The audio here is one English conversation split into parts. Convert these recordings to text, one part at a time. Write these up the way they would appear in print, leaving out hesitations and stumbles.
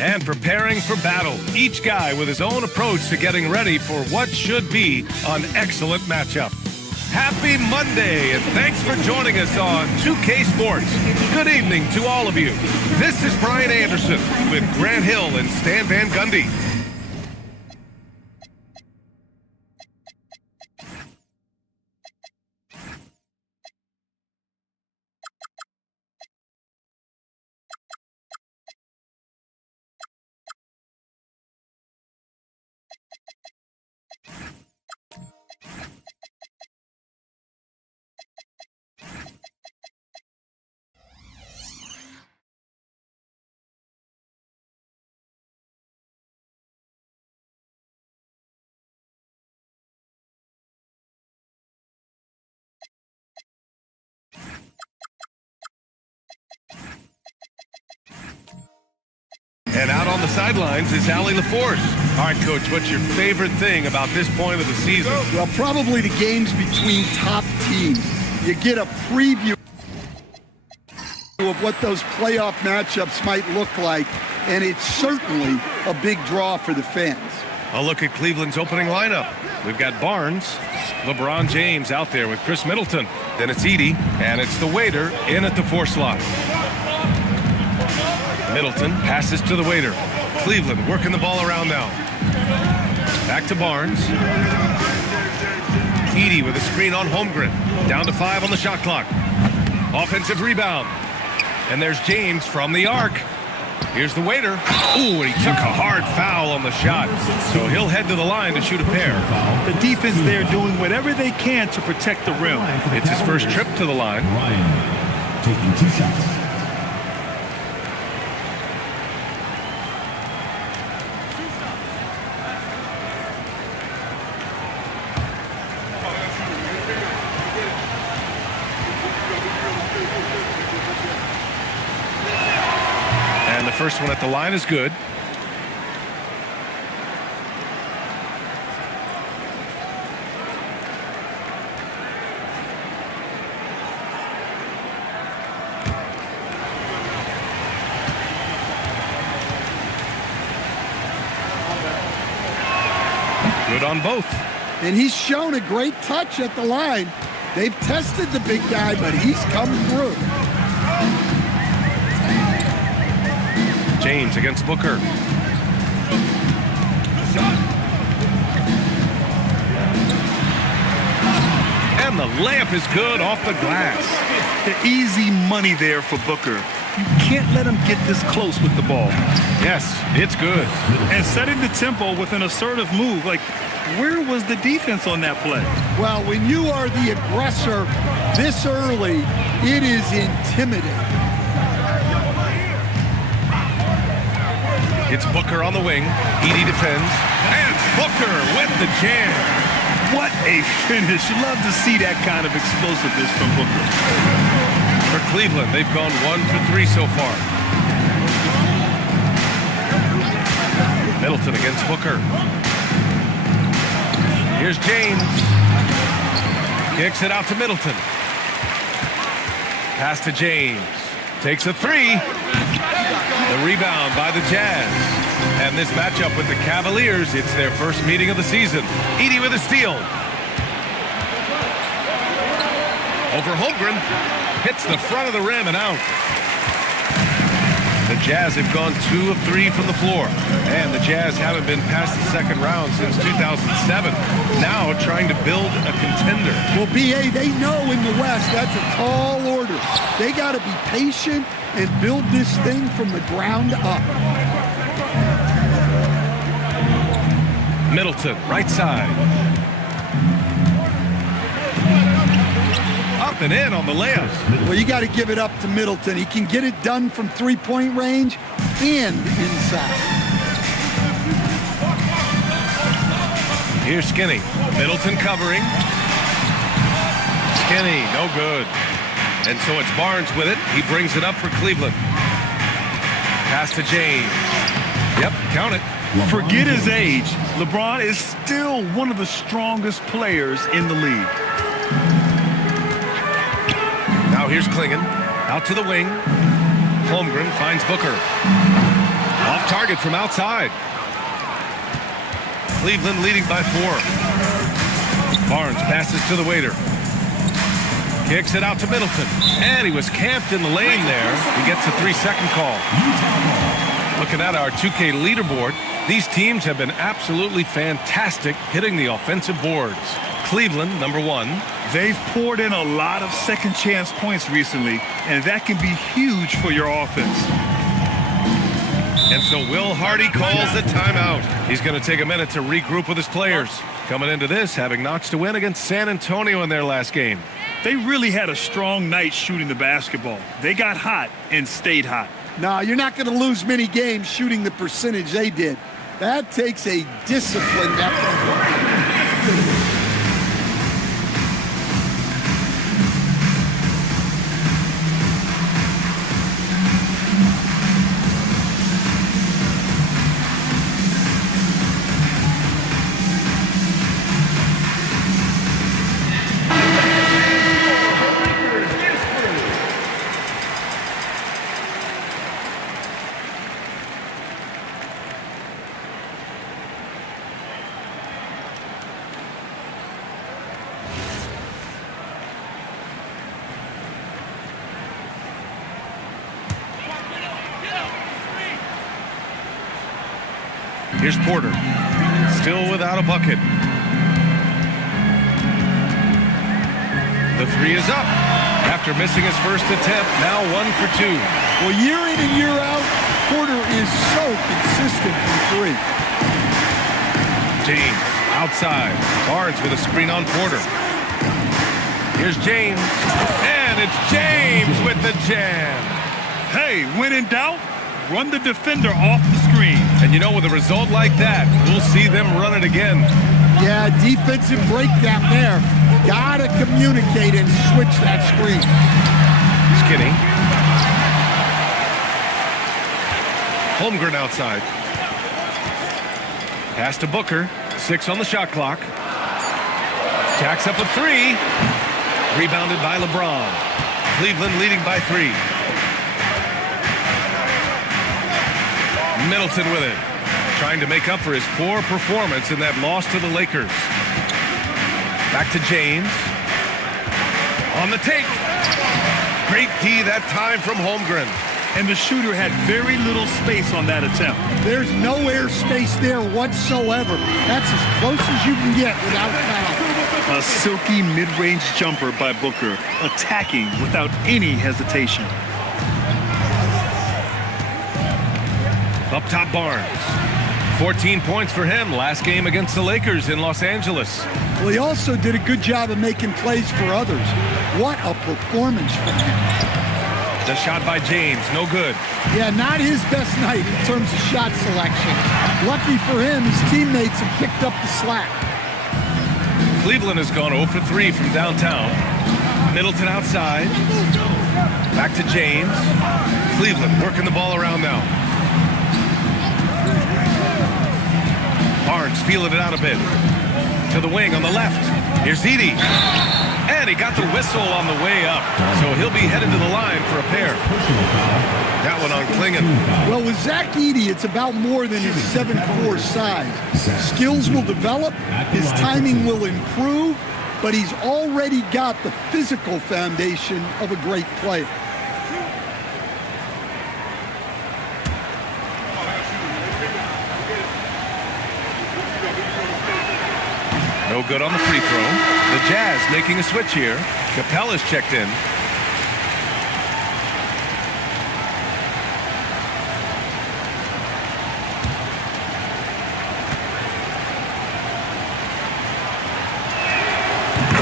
and preparing for battle. Each guy with his own approach to getting ready for what should be an excellent matchup. Happy Monday, and thanks for joining us on 2K Sports. Good evening to all of you. This is Brian Anderson with Grant Hill and Stan Van Gundy. And out on the sidelines is Allie LaForce. All right, Coach, what's your favorite thing about this point of the season? Well, probably the games between top teams. You get a preview of what those playoff matchups might look like, and it's certainly a big draw for the fans. A look at Cleveland's opening lineup. We've got Barnes, LeBron James out there with Chris Middleton. Then it's Edey, and it's the waiter in at the 4 slot. Middleton passes to the waiter. Cleveland working the ball around now. Back to Barnes. Edey with a screen on Holmgren. Down to 5 on the shot clock. Offensive rebound. And there's James from the arc. Here's the waiter. Ooh, and he took a hard foul on the shot. So he'll head to the line to shoot a pair. The defense there doing whatever they can to protect the rim. It's his first trip to the line. Ryan taking 2 shots. And the first one at the line is good. Good on both. And he's shown a great touch at the line. They've tested the big guy, but he's come through. James against Booker. And the layup is good off the glass. The easy money there for Booker. You can't let him get this close with the ball. Yes, it's good. And setting the tempo with an assertive move. Like, where was the defense on that play? Well, when you are the aggressor this early, it is intimidating. It's Booker on the wing. Edey defends. And Booker with the jam. What a finish. You love to see that kind of explosiveness from Booker. For Cleveland, they've gone 1 for 3 so far. Middleton against Booker. Here's James. Kicks it out to Middleton. Pass to James. Takes a 3. The rebound by the Jazz. And this matchup with the Cavaliers, it's their first meeting of the season. Edey with a steal. Over Holmgren. Hits the front of the rim and out. The Jazz have gone 2 of 3 from the floor. And the Jazz haven't been past the second round since 2007. Now trying to build a contender. Well, B.A., they know in the West that's a tall order. They got to be patient and build this thing from the ground up. Middleton, right side. Up and in on the layup. Well, you got to give it up to Middleton. He can get it done from three-point range and inside. Here's Skinny. Middleton covering. Skinny, no good. And so it's Barnes with it. He brings it up for Cleveland. Pass to James. Yep, count it. Forget his age. LeBron is still one of the strongest players in the league. Now here's Klingon. Out to the wing. Holmgren finds Booker. Off Target from outside. Cleveland leading by 4. Barnes passes to the waiter. Kicks it out to Middleton. And he was camped in the lane there. He gets a 3-second call. Looking at our 2K leaderboard, these teams have been absolutely fantastic hitting the offensive boards. Cleveland, number 1. They've poured in a lot of second chance points recently, and that can be huge for your offense. And so Will Hardy calls the timeout. He's going to take a minute to regroup with his players. Coming into this, having notched a win against San Antonio in their last game. They really had a strong night shooting the basketball. They got hot and stayed hot. No, you're not going to lose many games shooting the percentage they did. That takes a disciplined effort. Here's Porter, still without a bucket. The 3 is up. After missing his first attempt, now 1 for 2. Well, year in and year out, Porter is so consistent from 3. James, outside. Barnes with a screen on Porter. Here's James, and it's James with the jam. Hey, when in doubt, run the defender off the screen. And you know, with a result like that, we'll see them run it again. Yeah, defensive breakdown there. Gotta communicate and switch that screen. Skinny. Holmgren outside. Pass to Booker. 6 on the shot clock. Jacks up a 3. Rebounded by LeBron. Cleveland leading by 3. Middleton with it, trying to make up for his poor performance in that loss to the Lakers. Back to James. On the take. Great D that time from Holmgren. And the shooter had very little space on that attempt. There's no air space there whatsoever. That's as close as you can get without a foul. A silky mid-range jumper by Booker, attacking without any hesitation. Up top, Barnes. 14 points for him last game against the Lakers in Los Angeles. Well, he also did a good job of making plays for others. What a performance from him. The shot by James, no good. Yeah, not his best night in terms of shot selection. Lucky for him, his teammates have picked up the slack. Cleveland has gone 0 for 3 from downtown. Middleton outside. Back to James. Cleveland working the ball around now. Barnes feeling it out a bit. To the wing on the left. Here's Edey. And he got the whistle on the way up. So he'll be headed to the line for a pair. That one on Klingon. Well, with Zach Edey, it's about more than his 7'4" size. Skills will develop. His timing will improve. But he's already got the physical foundation of a great player. No good on the free throw. The Jazz making a switch here. Capella's checked in.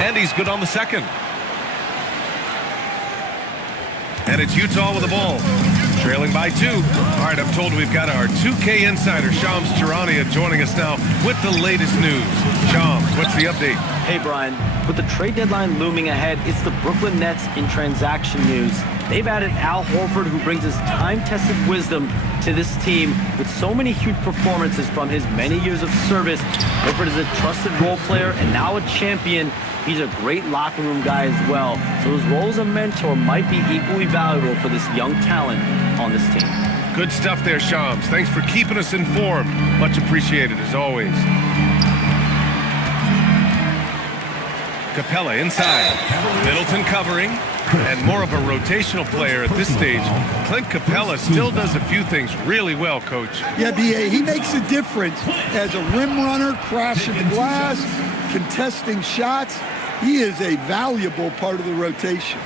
And he's good on the second. And it's Utah with the ball. Trailing by 2. All right, I'm told we've got our 2K insider, Shams Charania, joining us now with the latest news. Shams, what's the update? Hey, Brian. With the trade deadline looming ahead, it's the Brooklyn Nets in transaction news. They've added Al Horford, who brings his time-tested wisdom to this team with so many huge performances from his many years of service. Horford is a trusted role player and now a champion. He's a great locker room guy as well. So his role as a mentor might be equally valuable for this young talent on this team. Good stuff there, Shams. Thanks for keeping us informed. Much appreciated, as always. Capella inside. Middleton covering. And more of a rotational player at this stage. Clint Capella still does a few things really well, Coach. Yeah, B.A., he makes a difference as a rim runner, crashing the glass, contesting shots. He is a valuable part of the rotation.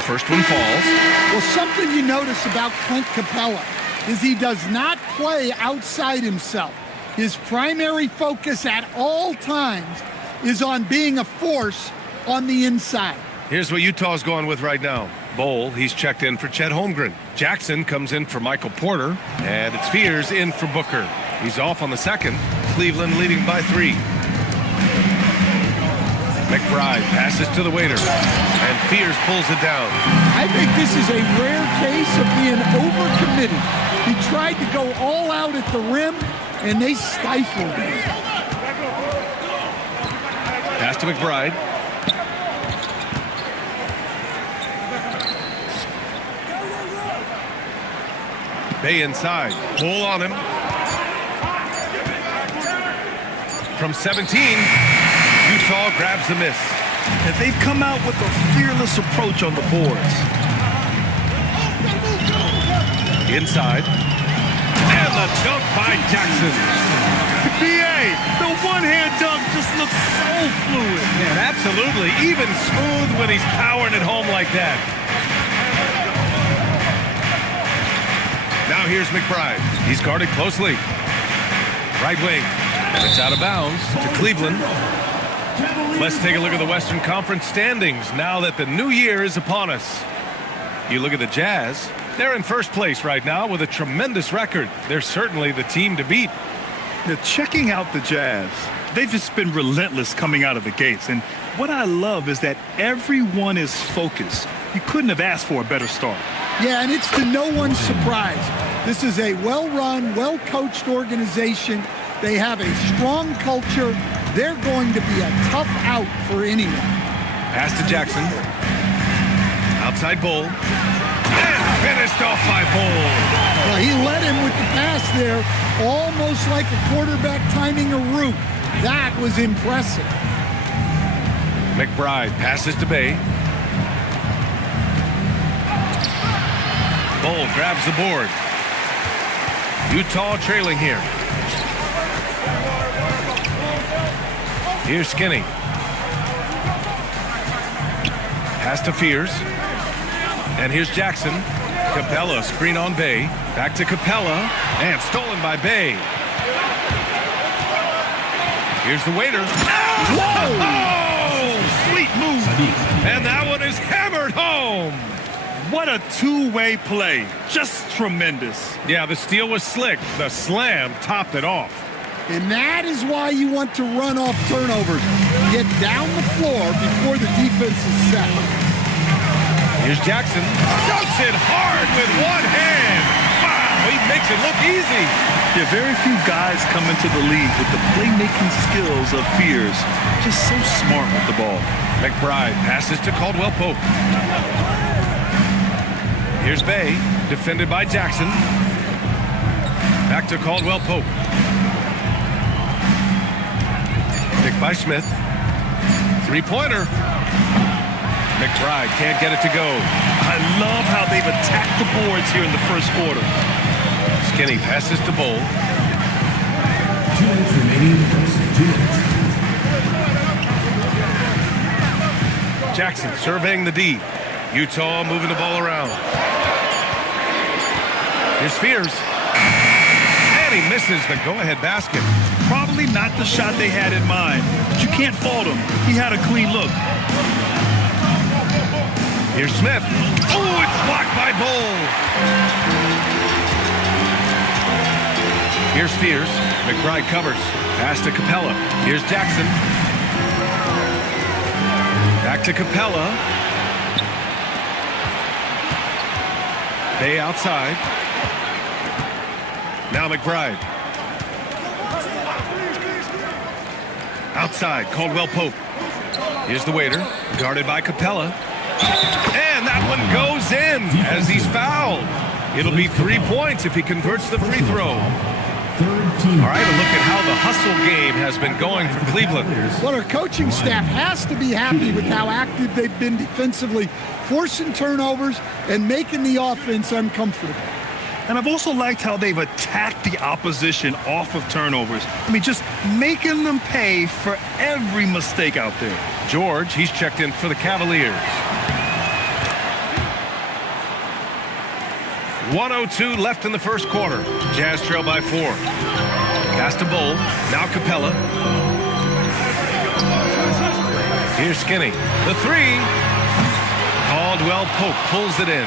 First one falls. Well, something you notice about Clint Capella is he does not play outside himself. His primary focus at all times is on being a force on the inside. Here's what Utah's going with right now. Bowl, he's checked in for Chet Holmgren. Jackson comes in for Michael Porter. And it's Fears in for Booker. He's off on the second. Cleveland leading by 3. McBride passes to the waiter, and Fears pulls it down. I think this is a rare case of being overcommitted. He tried to go all out at the rim, and they stifled him. Pass to McBride. Bay inside. Pull on him. From 17. Utah grabs the miss. And they've come out with a fearless approach on the boards. Inside. And the dunk by Jackson. B.A., the one-hand dunk just looks so fluid. Yeah, absolutely. Even smooth when he's powering it home like that. Now here's McBride. He's guarded closely. Right wing. And it's out of bounds to Cleveland. Let's take a look at the Western Conference standings now that the new year is upon us. You look at the Jazz. They're in first place right now with a tremendous record. They're certainly the team to beat. Now, checking out the Jazz, they've just been relentless coming out of the gates. And what I love is that everyone is focused. You couldn't have asked for a better start. Yeah, and it's to no one's surprise. This is a well-run, well-coached organization. They have a strong culture. They're going to be a tough out for anyone. Pass to Jackson. Outside Bull. And finished off by Bull. Well, he led him with the pass there, almost like a quarterback timing a route. That was impressive. McBride passes to Bay. Bull grabs the board. Utah trailing here. Here's Skinny. Pass to Fears. And here's Jackson. Capella, screen on Bay. Back to Capella. And stolen by Bay. Here's the waiter. Whoa! Sweet move. And that one is hammered home. What a two-way play. Just tremendous. Yeah, the steal was slick. The slam topped it off. And that is why you want to run off turnovers. Get down the floor before the defense is set. Here's Jackson. Dunks it hard with one hand. Wow, he makes it look easy. Yeah, very few guys come into the league with the playmaking skills of Fears. Just so smart with the ball. McBride passes to Caldwell Pope. Here's Bay, defended by Jackson. Back to Caldwell Pope. Picked by Smith. Three-pointer. McBride can't get it to go. I love how they've attacked the boards here in the first quarter. Skinny passes to Bull. 2 minutes remaining in the first. 2 minutes. Jackson surveying the D. Utah moving the ball around. Here's Fears. And he misses the go-ahead basket. Probably not the shot they had in mind, but you can't fault him. He had a clean look. Here's Smith. Oh, it's blocked by Bull. Here's Fears. McBride covers. Pass to Capella. Here's Jackson. Back to Capella. Bay outside. Now McBride. Outside, Caldwell Pope. Here's the waiter, guarded by Capella. And that one goes in as he's fouled. It'll be 3 points if he converts the free throw. All right, a look at how the hustle game has been going for Cleveland. Well, our coaching staff has to be happy with how active they've been defensively, forcing turnovers and making the offense uncomfortable. And I've also liked how they've attacked the opposition off of turnovers. I mean, just making them pay for every mistake out there. George, he's checked in for the Cavaliers. 1:02 left in the first quarter. Jazz trail by 4. Pass to Bull. Now Capella. Here's Skinny. The 3. Caldwell Pope pulls it in.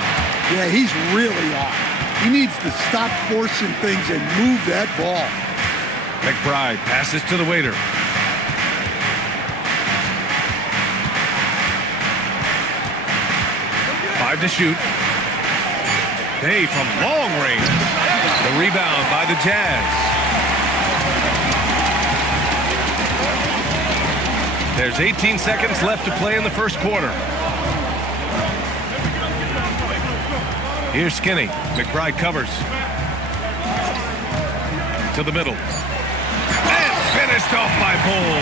Yeah, he's really off. He needs to stop forcing things and move that ball. McBride passes to the waiter. Five to shoot. Day from long range. The rebound by the Jazz. There's 18 seconds left to play in the first quarter. Here's Skinny. McBride covers. To the middle. And finished off by Bull.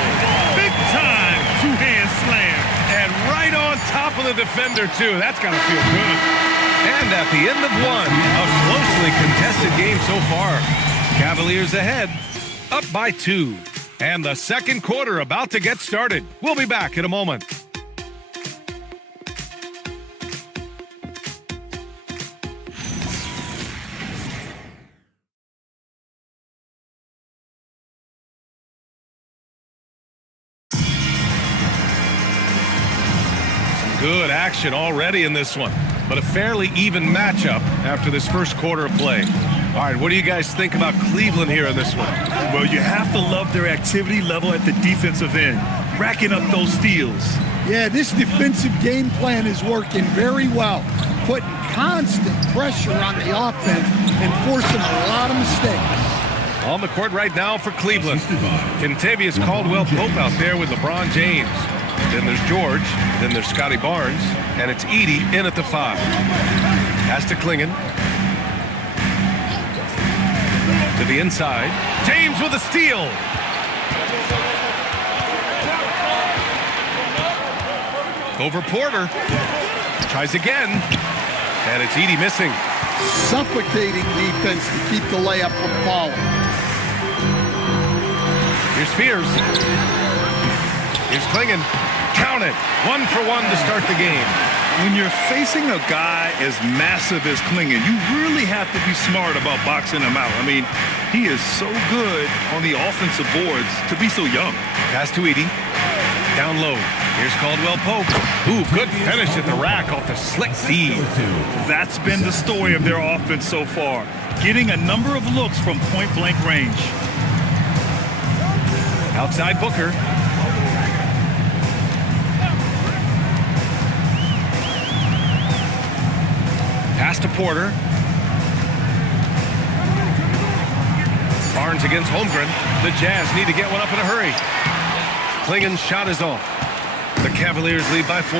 Big time two-hand slam. And right on top of the defender, too. That's got to feel good. And at the end of one, a closely contested game so far. Cavaliers ahead, up by 2. And the second quarter about to get started. We'll be back in a moment. Good action already in this one, but a fairly even matchup after this first quarter of play. All right, what do you guys think about Cleveland here in this one? Well, you have to love their activity level at the defensive end, racking up those steals. Yeah, this defensive game plan is working very well, putting constant pressure on the offense and forcing a lot of mistakes. On the court right now for Cleveland, Kentavious Caldwell-Pope out there with LeBron James. Then there's George, then there's Scotty Barnes, and it's Edey in at the 5. Pass to Klingon. To the inside. James with a steal. Over Porter. Tries again. And it's Edey missing. Suffocating defense to keep the layup from falling. Here's Spears. Here's Klingon. Count it. 1 for 1 to start the game. When you're facing a guy as massive as Klingon, you really have to be smart about boxing him out. I mean, he is so good on the offensive boards to be so young. Pass to Edey. Down low. Here's Caldwell Pope. Ooh, good finish at the rack off the slick feed. That's been the story of their offense so far. Getting a number of looks from point-blank range. Outside Booker. Pass to Porter. Barnes against Holmgren. The Jazz need to get one up in a hurry. Klingon's shot is off. The Cavaliers lead by 4.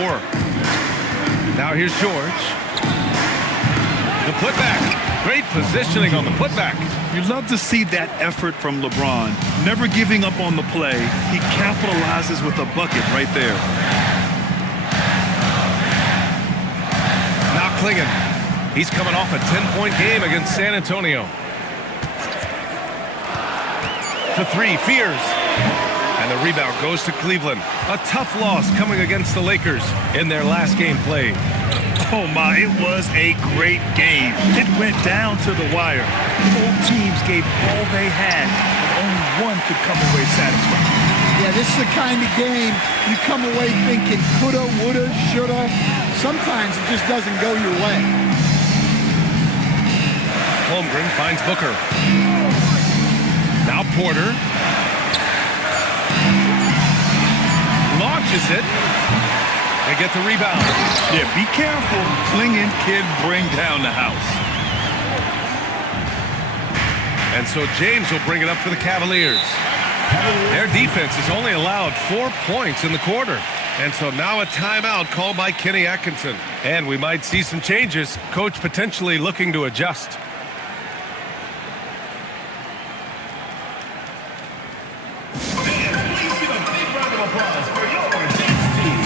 Now here's George. The putback. Great positioning on the putback. You love to see that effort from LeBron. Never giving up on the play. He capitalizes with a bucket right there. Now Klingon. He's coming off a 10-point game against San Antonio. For 3, Fears. And the rebound goes to Cleveland. A tough loss coming against the Lakers in their last game played. Oh my, it was a great game. It went down to the wire. Both teams gave all they had, but only one could come away satisfied. Yeah, this is the kind of game you come away thinking coulda, woulda, shoulda. Sometimes it just doesn't go your way. Holmgren finds Booker. Now Porter. Launches it. They get the rebound. Yeah, be careful. Klingon kid bring down the house. And so James will bring it up for the Cavaliers. Their defense has only allowed 4 points in the quarter. And so now a timeout called by Kenny Atkinson. And we might see some changes. Coach potentially looking to adjust. Please give a big round of applause for your dance team.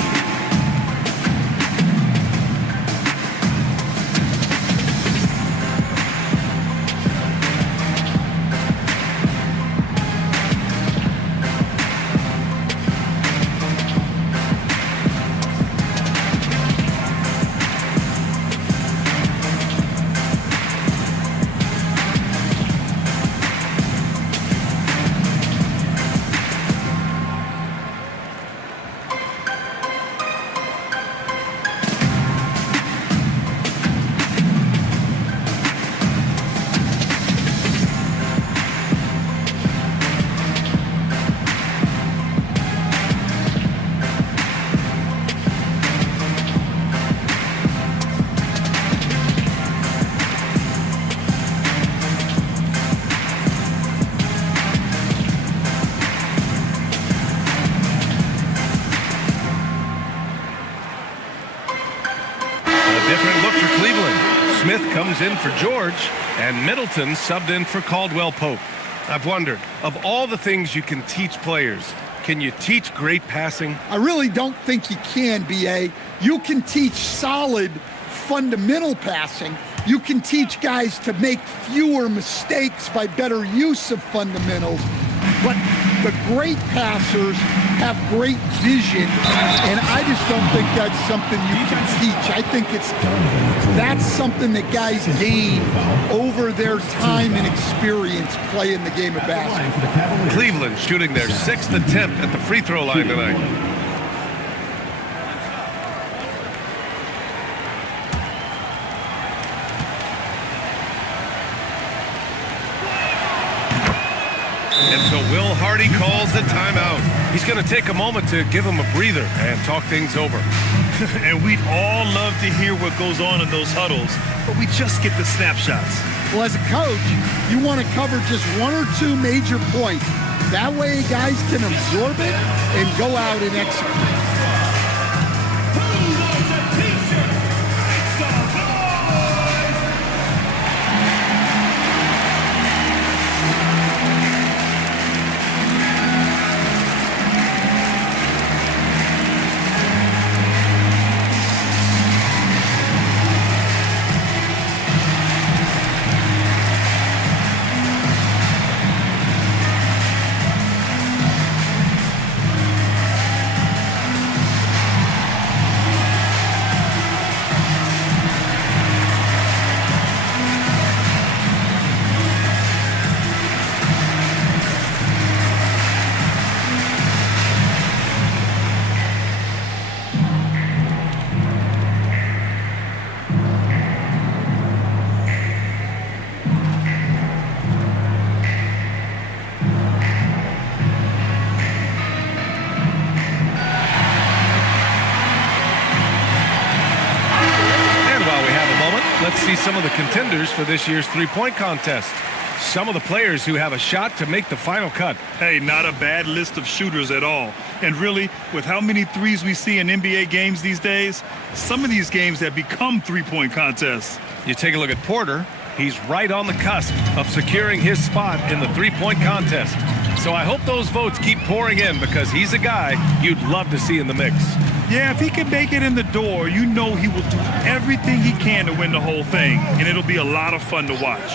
Different look for Cleveland. Smith comes in for George, and Middleton subbed in for Caldwell Pope. I've wondered, of all the things you can teach players, can you teach great passing? I really don't think you can, B.A. You can teach solid fundamental passing. You can teach guys to make fewer mistakes by better use of fundamentals. But the great passers have great vision, and I just don't think that's something you can teach. I think that's something that guys gain over their time and experience playing the game of basketball. Cleveland shooting their 6th attempt at the free throw line tonight. And so Will Hardy calls the timeout. He's going to take a moment to give him a breather and talk things over. And we'd all love to hear what goes on in those huddles, but we just get the snapshots. Well, as a coach, you want to cover just 1 or 2 major points. That way guys can absorb it and go out and execute. Let's see some of the contenders for this year's three-point contest. Some of the players who have a shot to make the final cut. Hey, not a bad list of shooters at all. And really, with how many threes we see in NBA games these days, some of these games have become three-point contests. You take a look at Porter. He's right on the cusp of securing his spot in the three-point contest. So I hope those votes keep pouring in because he's a guy you'd love to see in the mix. Yeah, if he can make it in the door, you know he will do everything he can to win the whole thing, and it'll be a lot of fun to watch.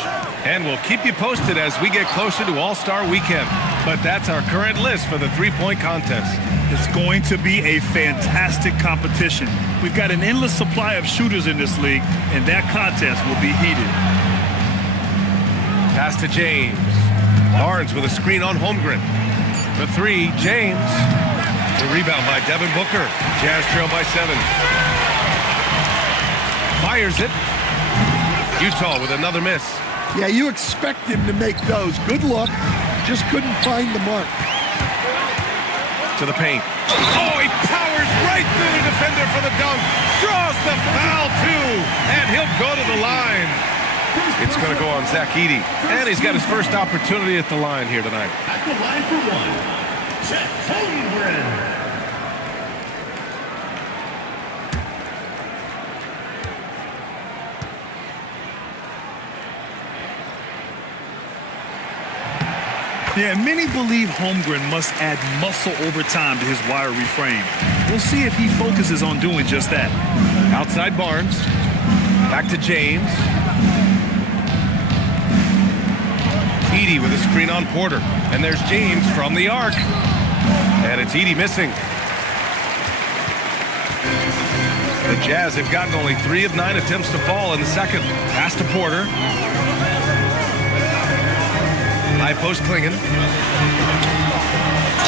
And we'll keep you posted as we get closer to All-Star Weekend. But that's our current list for the three-point contest. It's going to be a fantastic competition. We've got an endless supply of shooters in this league, and that contest will be heated. Pass to James. Barnes with a screen on Holmgren. For three, James. The rebound by Devin Booker. Jazz trail by 7. Fires it. Utah with another miss. Yeah, you expect him to make those. Good luck. Just couldn't find the mark. To the paint. Oh, he powers right through the defender for the dunk. Draws the foul, too. And he'll go to the line. It's going to go on Zach Edey. And he's got his first opportunity at the line here tonight. At the line for one, Chet Holmgren. Yeah, many believe Holmgren must add muscle over time to his wiry frame. We'll see if he focuses on doing just that. Outside Barnes. Back to James. Edey with a screen on Porter. And there's James from the arc. And it's Edey missing. The Jazz have gotten only 3 of 9 attempts to fall in the second. Pass to Porter. High post Klingon.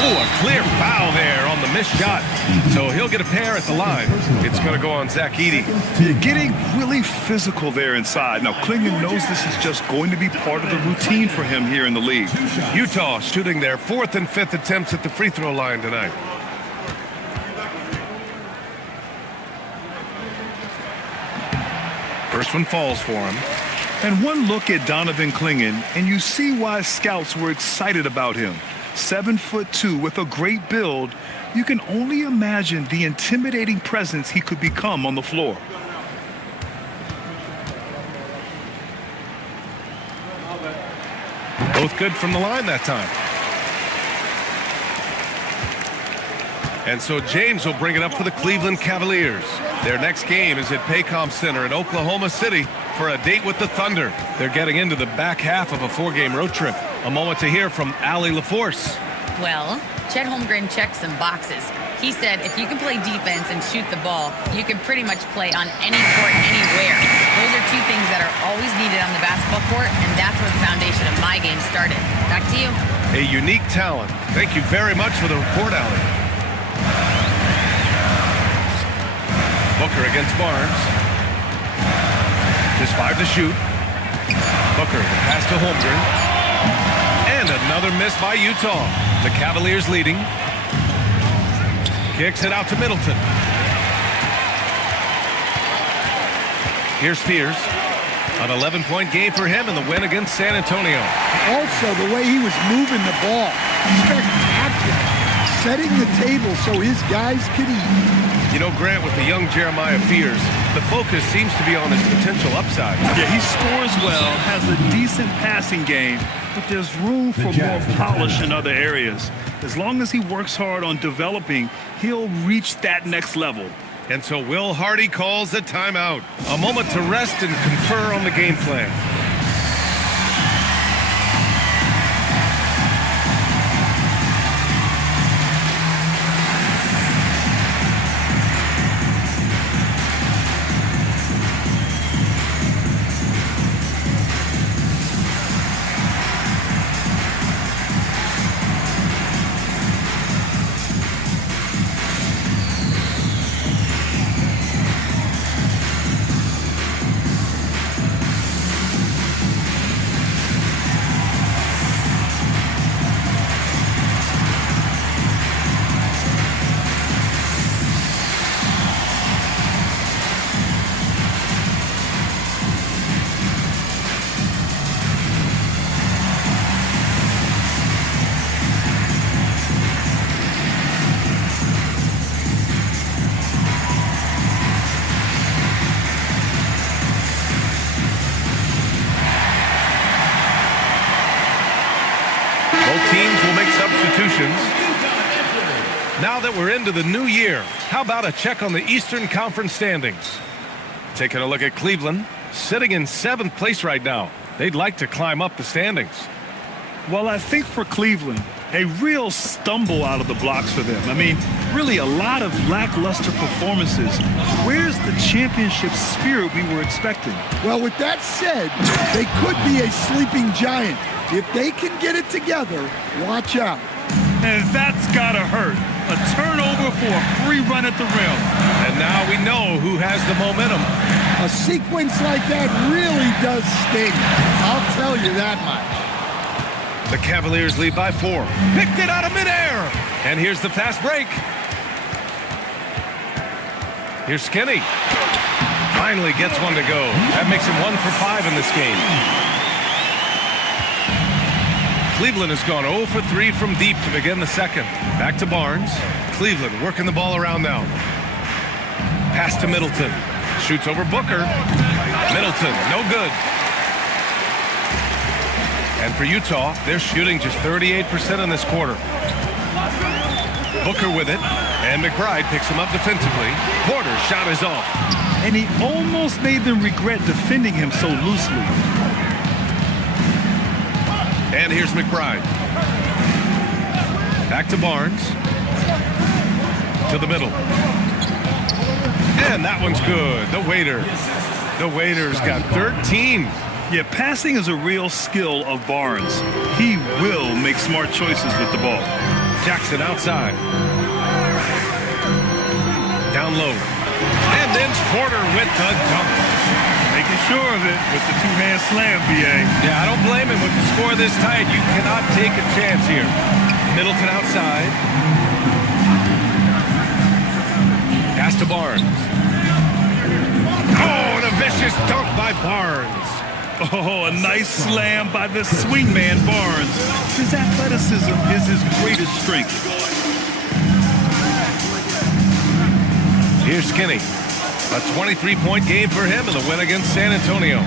Oh, a clear foul there on the missed shot. So he'll get a pair at the line. It's going to go on Zach Edey. You're getting really physical there inside. Now, Klingon knows this is just going to be part of the routine for him here in the league. Utah shooting their 4th and 5th attempts at the free throw line tonight. First one falls for him. And one look at Donovan Klingon, and you see why scouts were excited about him. 7'2" with a great build. You can only imagine the intimidating presence he could become on the floor. Both good from the line that time. And so James will bring it up for the Cleveland Cavaliers. Their next game is at Paycom Center in Oklahoma City for a date with the Thunder. They're getting into the back half of a 4-game road trip. A moment to hear from Allie LaForce. Well, Chet Holmgren checked some boxes. He said if you can play defense and shoot the ball, you can pretty much play on any court, anywhere. Those are two things that are always needed on the basketball court, and that's where the foundation of my game started. Back to you. A unique talent. Thank you very much for the report, Allie. Booker against Barnes. Just 5 to shoot. Booker, the pass to Holmgren. And another miss by Utah. The Cavaliers leading. Kicks it out to Middleton. Here's Fears. An 11-point game for him in the win against San Antonio. Also, the way he was moving the ball, spectacular. Setting the table so his guys could eat. You know, Grant, with the young Jeremiah Fears, the focus seems to be on his potential upside. Yeah, he scores well, has a decent passing game, but there's room for more polish in other areas. As long as he works hard on developing, he'll reach that next level. And so Will Hardy calls the timeout. A moment to rest and confer on the game plan. Now that we're into the new year, how about a check on the Eastern Conference standings? Taking a look at Cleveland, sitting in 7th place right now. They'd like to climb up the standings. Well, I think for Cleveland, a real stumble out of the blocks for them. I mean, really a lot of lackluster performances. Where's the championship spirit we were expecting? Well, with that said, they could be a sleeping giant. If they can get it together, watch out. And that's gotta hurt. A turnover for a free run at the rim. And now we know who has the momentum. A sequence like that really does sting. I'll tell you that much. The Cavaliers lead by 4. Picked it out of midair. And here's the fast break. Here's Skinny. Finally gets one to go. That makes him 1 for 5 in this game. Cleveland has gone 0 for 3 from deep to begin the second. Back to Barnes. Cleveland working the ball around now. Pass to Middleton. Shoots over Booker. Middleton, no good. And for Utah, they're shooting just 38% in this quarter. Booker with it, and McBride picks him up defensively. Porter's shot is off. And he almost made them regret defending him so loosely. And here's McBride. Back to Barnes. To the middle. And that one's good. The Waiters got 13. Yeah, passing is a real skill of Barnes. He will make smart choices with the ball. Jackson outside. Down low. And then Porter with the dunk. Making sure of it with the two-hand slam, B.A. Yeah, I don't blame him with the score this tight. You cannot take a chance here. Middleton outside. Pass to Barnes. Oh, and a vicious dunk by Barnes. Oh, a nice slam by the swingman Barnes. His athleticism is his greatest strength. Here's Skinny. A 23-point game for him in the win against San Antonio.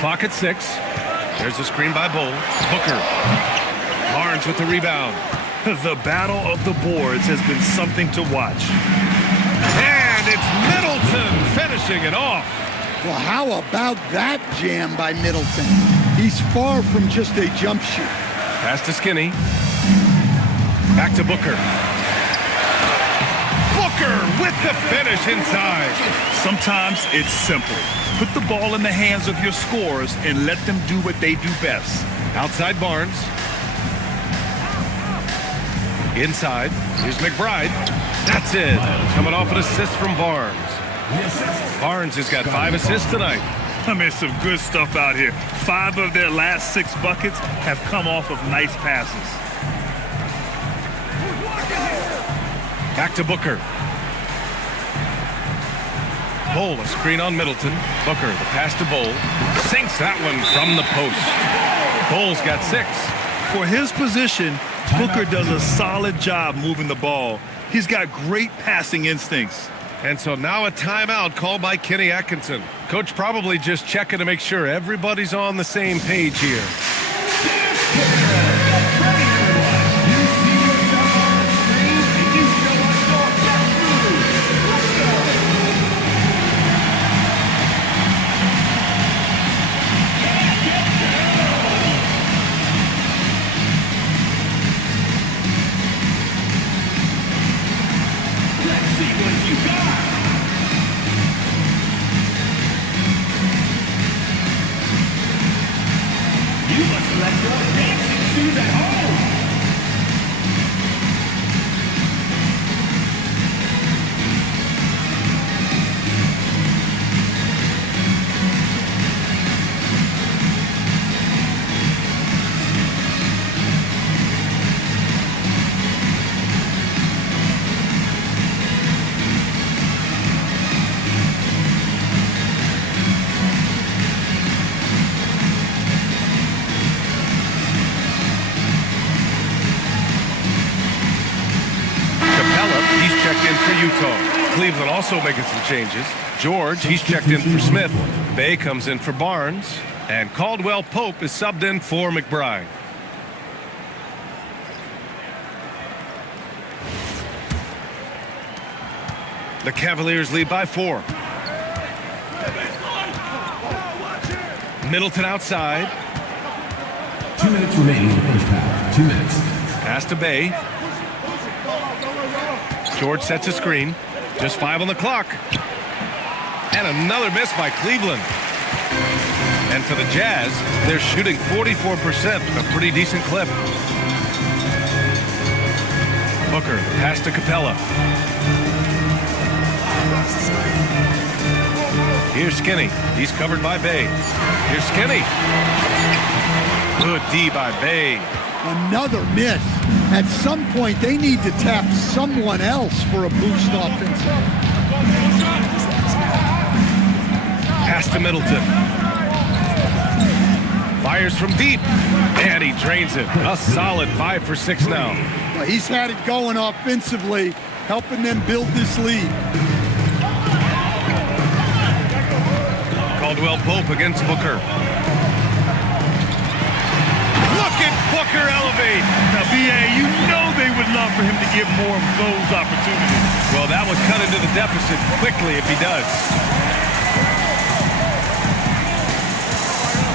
Clock at 6. There's a screen by Bull. Booker. Barnes with the rebound. The battle of the boards has been something to watch. And it's Middleton finishing it off. Well, how about that jam by Middleton? He's far from just a jump shoot. Pass to Skinny. Back to Booker. Booker with the finish inside. Sometimes it's simple. Put the ball in the hands of your scorers and let them do what they do best. Outside Barnes. Inside. Here's McBride. That's it. Coming off an assist from Barnes. Barnes has got 5 assists tonight. I mean, some good stuff out here. 5 of their last 6 buckets have come off of nice passes. Back to Booker. Bull, a screen on Middleton. Booker, the pass to Bull. Sinks that one from the post. Bull's got 6. For his position, Booker does a solid job moving the ball. He's got great passing instincts. And so now a timeout called by Kenny Atkinson. Coach probably just checking to make sure everybody's on the same page here. Utah. Cleveland also making some changes. George, he's checked in for Smith. Bay comes in for Barnes. And Caldwell Pope is subbed in for McBride. The Cavaliers lead by 4. Middleton outside. 2 minutes remaining in the first half. 2 minutes. Pass to Bay. George sets a screen. Just 5 on the clock. And another miss by Cleveland. And for the Jazz, they're shooting 44%, a pretty decent clip. Booker, pass to Capella. Here's Skinny. He's covered by Bay. Here's Skinny. Good D by Bay. Another miss. At some point, they need to tap someone else for a boost offensively. Pass to Middleton. Fires from deep. And he drains it. A solid 5 for 6 now. Well, he's had it going offensively, helping them build this lead. Caldwell Pope against Booker. Look at Booker elevate. Now, B.A., you know they would love for him to get more of those opportunities. Well, that would cut into the deficit quickly if he does.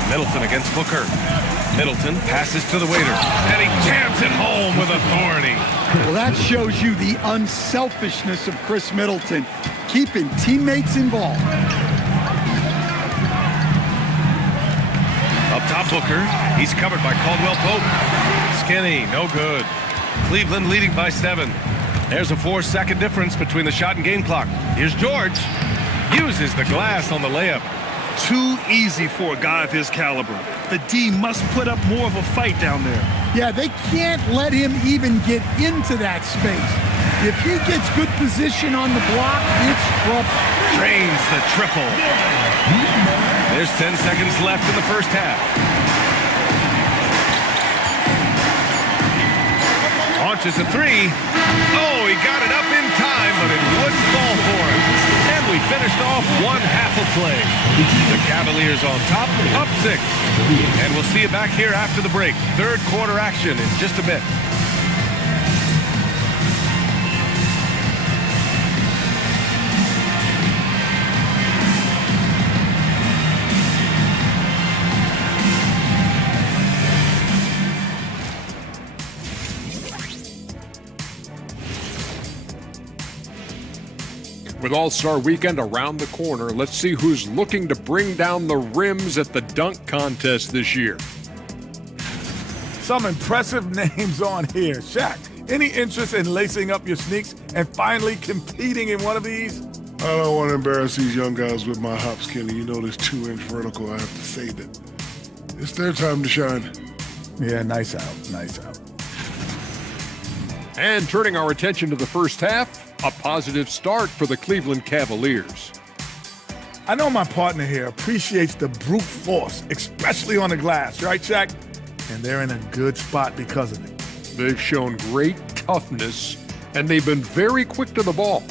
Middleton against Booker. Middleton passes to the waiter, and he jams it home with authority. Well, that shows you the unselfishness of Chris Middleton, keeping teammates involved. Up top, Booker. He's covered by Caldwell Pope. Skinny, no good. Cleveland leading by 7. There's a 4-second difference between the shot and game clock. Here's George. Uses the glass on the layup. Too easy for a guy of his caliber. The D must put up more of a fight down there. Yeah, they can't let him even get into that space. If he gets good position on the block, it's trouble. Drains the triple. There's 10 seconds left in the first half. Launches a 3. Oh, he got it up in time, but it wouldn't fall for him. And we finished off one half of play. The Cavaliers on top, up 6. And we'll see you back here after the break. Third quarter action in just a bit. With All-Star Weekend around the corner, let's see who's looking to bring down the rims at the dunk contest this year. Some impressive names on here. Shaq, any interest in lacing up your sneaks and finally competing in one of these? I don't want to embarrass these young guys with my hop skinny. You know this 2-inch vertical, I have to save it. It's their time to shine. Yeah, nice out, nice out. And turning our attention to the first half, a positive start for the Cleveland Cavaliers. I know my partner here appreciates the brute force, especially on the glass, right, Shaq? And they're in a good spot because of it. They've shown great toughness, and they've been very quick to the ball.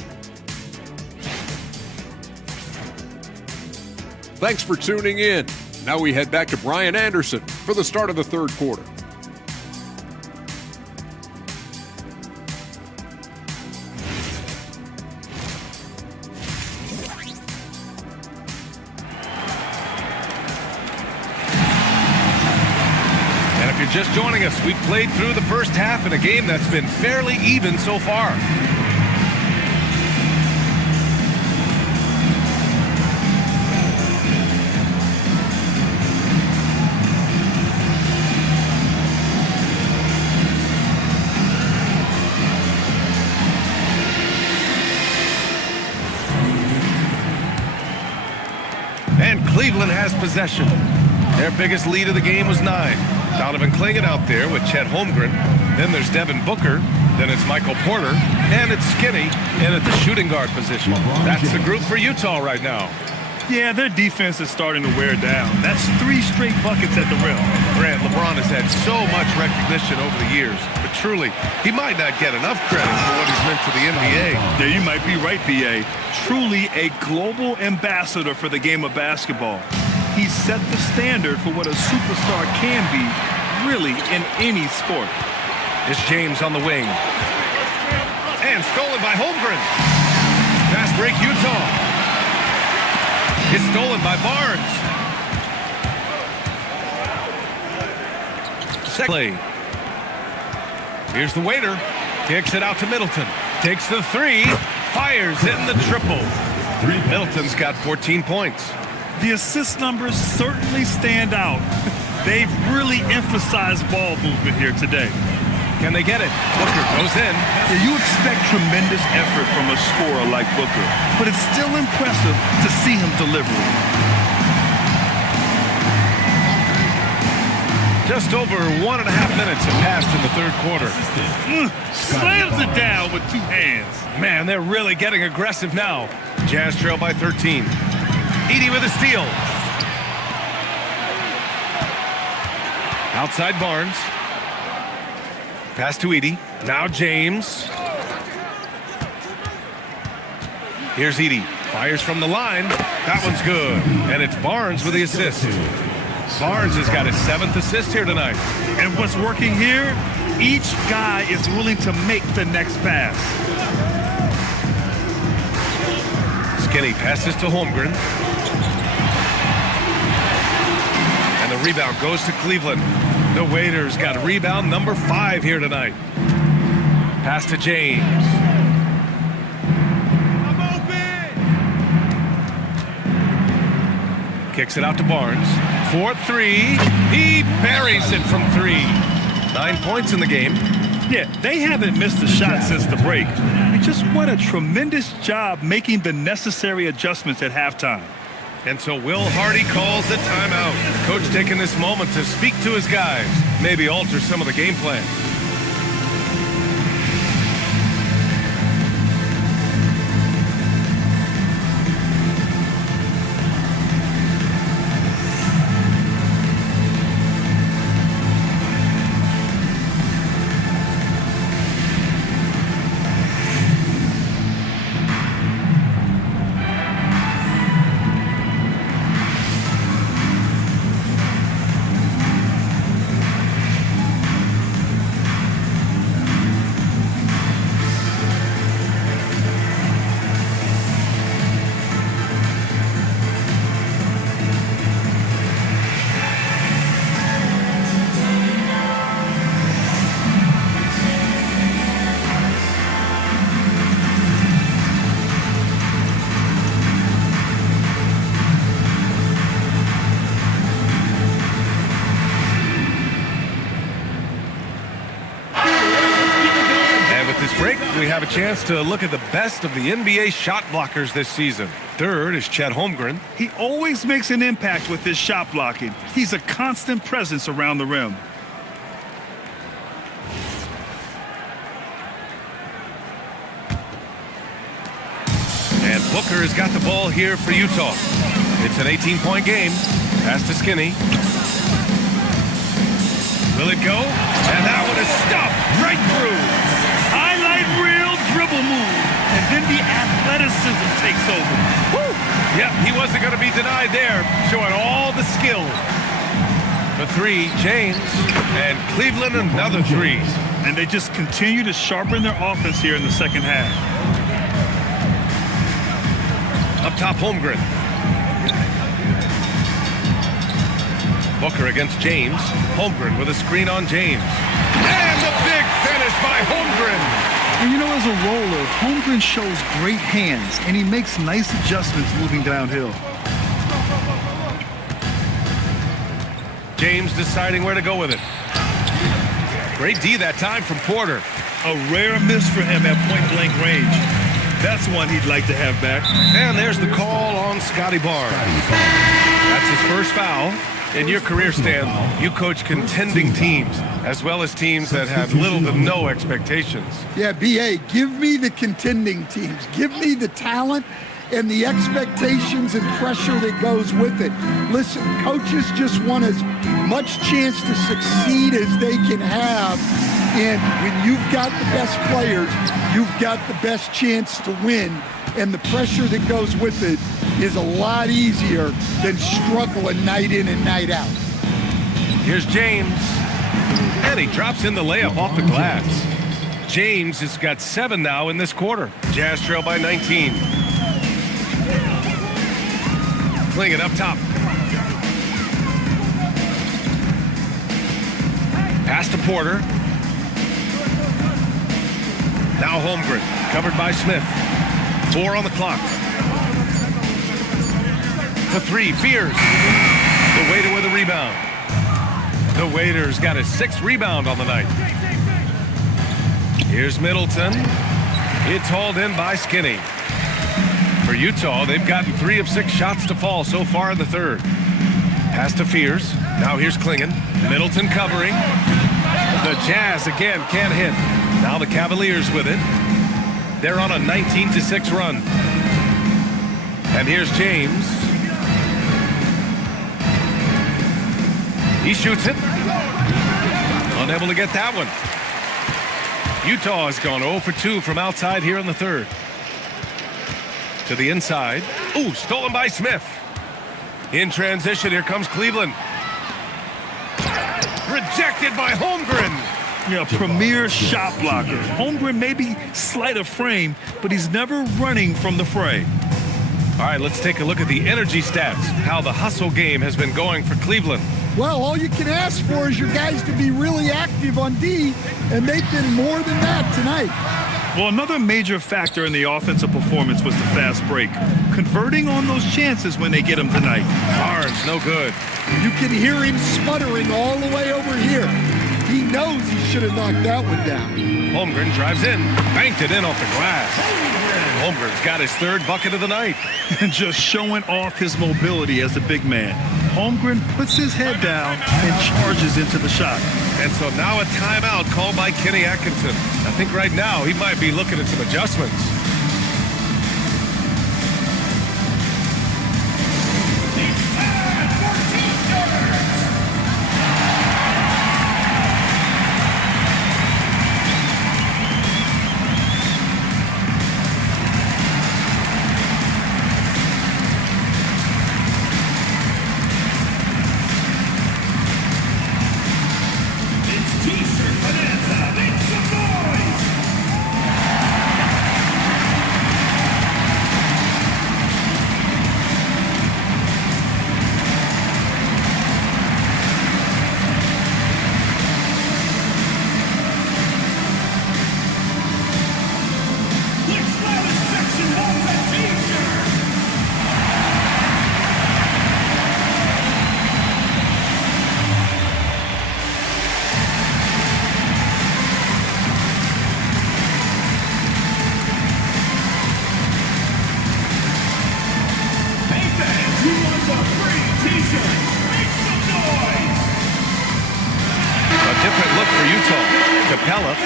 Thanks for tuning in. Now we head back to Brian Anderson for the start of the third quarter. Just joining us, we played through the first half in a game that's been fairly even so far. And Cleveland has possession. Their biggest lead of the game was 9. Donovan Clingan out there with Chet Holmgren. Then there's Devin Booker. Then it's Michael Porter. And it's Skinny in at the shooting guard position. That's the group for Utah right now. Yeah, their defense is starting to wear down. That's 3 straight buckets at the rim. Grant, LeBron has had so much recognition over the years. But truly, he might not get enough credit for what he's meant to the NBA. Yeah, you might be right, B.A. Truly a global ambassador for the game of basketball. He set the standard for what a superstar can be, really, in any sport. It's James on the wing. And stolen by Holmgren. Fast break, Utah. It's stolen by Barnes. Second play. Here's the waiter. Kicks it out to Middleton. Takes the 3. Fires in the triple. Middleton's got 14 points. The assist numbers certainly stand out. They've really emphasized ball movement here today. Can they get it? Booker goes in. Yeah, you expect tremendous effort from a scorer like Booker, but it's still impressive to see him deliver it. Just over 1.5 minutes have passed in the third quarter. Slams it down with 2 hands. Man, they're really getting aggressive now. Jazz trail by 13. Edey with a steal. Outside Barnes. Pass to Edey. Now James. Here's Edey. Fires from the line. That one's good. And it's Barnes with the assist. Barnes has got his 7th assist here tonight. And what's working here? Each guy is willing to make the next pass. Skinny passes to Holmgren. And the rebound goes to Cleveland. The Waiters got rebound number 5 here tonight. Pass to James. Kicks it out to Barnes. 4-3. He buries it from 3. 9 points in the game. Yeah, they haven't missed a shot since the break. They just won a tremendous job making the necessary adjustments at halftime. And so Will Hardy calls the timeout. Coach taking this moment to speak to his guys, maybe alter some of the game plan. We have a chance to look at the best of the NBA shot blockers this season. Third is Chet Holmgren. He always makes an impact with his shot blocking. He's a constant presence around the rim. And Booker has got the ball here for Utah. It's an 18-point game. Pass to Skinny. Will it go? And that one is stuffed right through. Highlight reel dribble move, and then the athleticism takes over. Woo! Yep, he wasn't going to be denied there, showing all the skill. For 3, James, and Cleveland another 3. And they just continue to sharpen their offense here in the second half. Up top, Holmgren. Booker against James. Holmgren with a screen on James. And the big finish by Holmgren. And you know, as a roller, Holmgren shows great hands, and he makes nice adjustments moving downhill. James deciding where to go with it. Great D that time from Porter. A rare miss for him at point-blank range. That's one he'd like to have back. And there's the call on Scotty Barnes. That's his first foul. In your career, Stan, you coach contending teams, as well as teams that had little to no expectations. Yeah, B.A., give me the contending teams. Give me the talent and the expectations and pressure that goes with it. Listen, coaches just want as much chance to succeed as they can have. And when you've got the best players, you've got the best chance to win. And the pressure that goes with it is a lot easier than struggling night in and night out. Here's James. And he drops in the layup off the glass. James has got 7 now in this quarter. Jazz trail by 19. Clingan up top. Pass to Porter. Now Holmgren, covered by Smith. 4 on the clock. For 3, Fears. The Waiter with a rebound. The Waiter's got his 6th rebound on the night. Here's Middleton. It's hauled in by Skinny. For Utah, they've gotten 3 of 6 shots to fall so far in the third. Pass to Fears. Now here's Clingan. Middleton covering. The Jazz again can't hit. Now the Cavaliers with it. They're on a 19-6 run. And here's James. He shoots it. Unable to get that one. Utah has gone 0 for 2 from outside here in the third. To the inside. Ooh, stolen by Smith. In transition, here comes Cleveland. Rejected by Holmgren. Yeah, premier shot blocker. Holmgren may be slight of frame, but he's never running from the fray. All right, let's take a look at the energy stats, how the hustle game has been going for Cleveland. Well, all you can ask for is your guys to be really active on D, and they've been more than that tonight. Well, another major factor in the offensive performance was the fast break. Converting on those chances when they get them tonight. Barnes, no good. You can hear him sputtering all the way over here. He knows he should have knocked that one down. Holmgren drives in, banked it in off the glass. Holmgren's got his third bucket of the night. And just showing off his mobility as a big man. Holmgren puts his head down and charges into the shot. And so now a timeout called by Kenny Atkinson. I think right now he might be looking at some adjustments.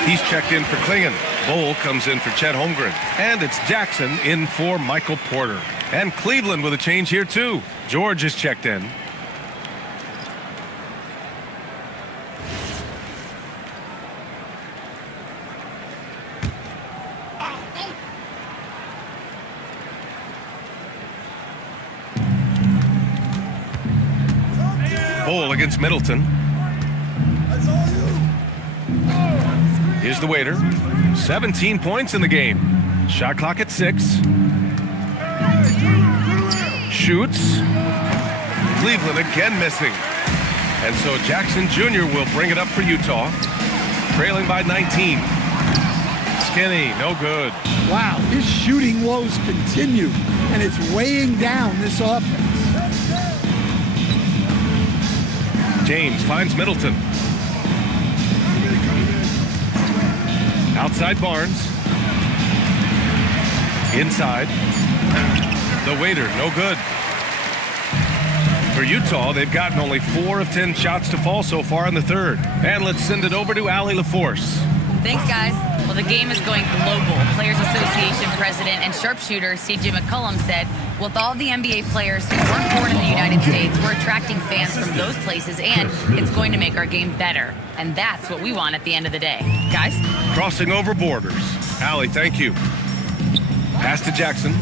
He's checked in for Klingen. Bowl comes in for Chet Holmgren. And it's Jackson in for Michael Porter. And Cleveland with a change here, too. George is checked in. Bowl against Middleton. Here's the waiter. 17 points in the game. Shot clock at 6. Shoots. Cleveland again missing. And so Jackson Jr. will bring it up for Utah. Trailing by 19. Skinny, no good. Wow, his shooting woes continue, and it's weighing down this offense. James finds Middleton. Outside Barnes. Inside. The waiter, no good. For Utah, they've gotten only 4 of 10 shots to fall so far in the third. And let's send it over to Allie LaForce. Thanks, guys. Well, the game is going global. Players Association president and sharpshooter C.J. McCollum said, with all the NBA players who weren't born in the United States, we're attracting fans from those places, and it's going to make our game better. And that's what we want at the end of the day. Guys? Crossing over borders. Allie, thank you. Pass to Jackson.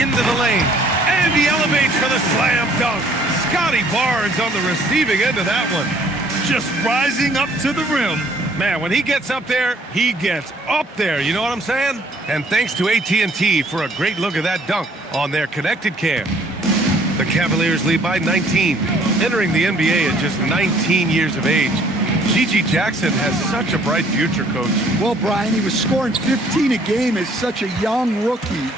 Into the lane. And he elevates for the slam dunk. Scotty Barnes on the receiving end of that one. Just rising up to the rim. Man, when he gets up there, he gets up there. You know what I'm saying? And thanks to AT&T for a great look at that dunk on their connected cam. The Cavaliers lead by 19. Entering the NBA at just 19 years of age. Gigi Jackson has such a bright future, Coach. Well, Brian, he was scoring 15 a game as such a young rookie.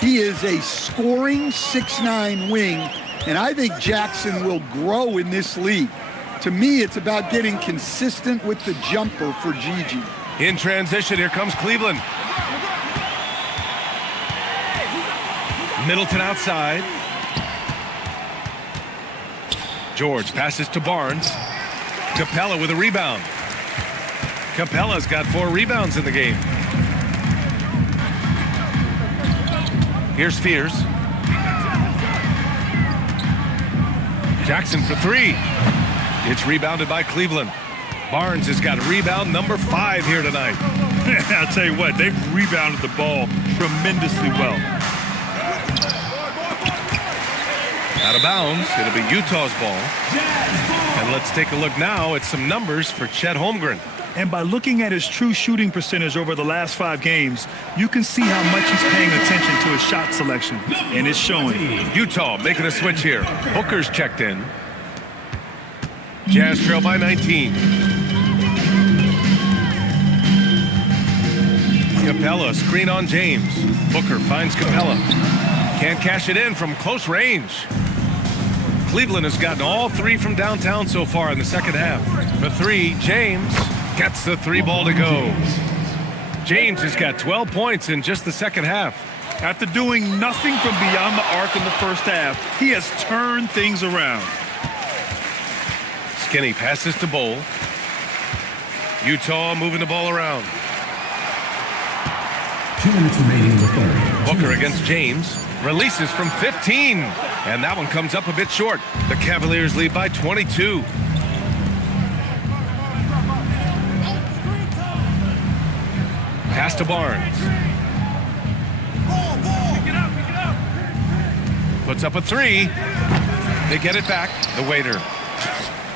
He is a scoring 6'9" wing, and I think Jackson will grow in this league. To me, it's about getting consistent with the jumper for Gigi. In transition, here comes Cleveland. Middleton outside. George passes to Barnes. Capella with a rebound. Capella's got 4 rebounds in the game. Here's Fears. Jackson for three. It's rebounded by Cleveland. Barnes has got rebound number 5 here tonight. I'll tell you what, they've rebounded the ball tremendously well. Out of bounds. It'll be Utah's ball. And let's take a look now at some numbers for Chet Holmgren. And by looking at his true shooting percentage over the last 5 games, you can see how much he's paying attention to his shot selection, and it's showing. Utah making a switch here. Booker's checked in. Jazz trail by 19. Capella, screen on James. Booker finds Capella. Can't cash it in from close range. Cleveland has gotten all 3 from downtown so far in the second half. For 3, James gets the 3 ball to go. James has got 12 points in just the second half. After doing nothing from beyond the arc in the first half, he has turned things around. Skinny passes to Bowl. Utah moving the ball around. 2 minutes remaining in the third. Booker against James. Releases from 15. And that one comes up a bit short. The Cavaliers lead by 22. Pass to Barnes. Puts up a 3. They get it back. The waiter.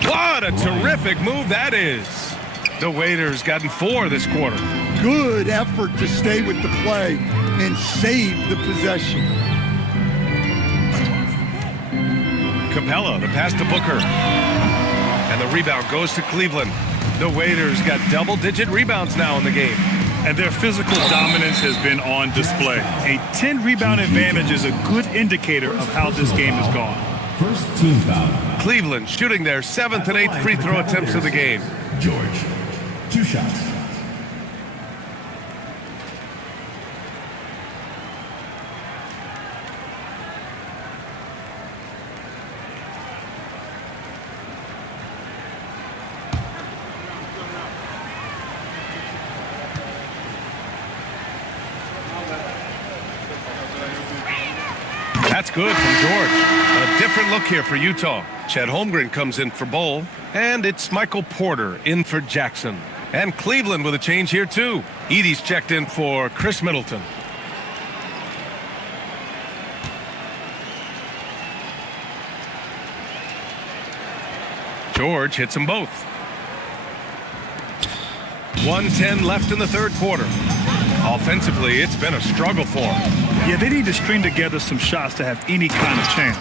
What a terrific move that is. The waiter's gotten 4 this quarter. Good effort to stay with the play and save the possession. Capella, the pass to Booker. And the rebound goes to Cleveland. The Waiters got double-digit rebounds now in the game. And their physical dominance has been on display. A 10-rebound advantage is a good indicator of how this game has gone. First team foul. Cleveland shooting their 7th and 8th free throw attempts of the game. George, 2 shots. That's good from George. A different look here for Utah. Chet Holmgren comes in for Bull. And it's Michael Porter in for Jackson. And Cleveland with a change here too. Edey's checked in for Chris Middleton. George hits them both. 1:10 left in the third quarter. Offensively, it's been a struggle for them. Yeah, they need to string together some shots to have any kind of chance.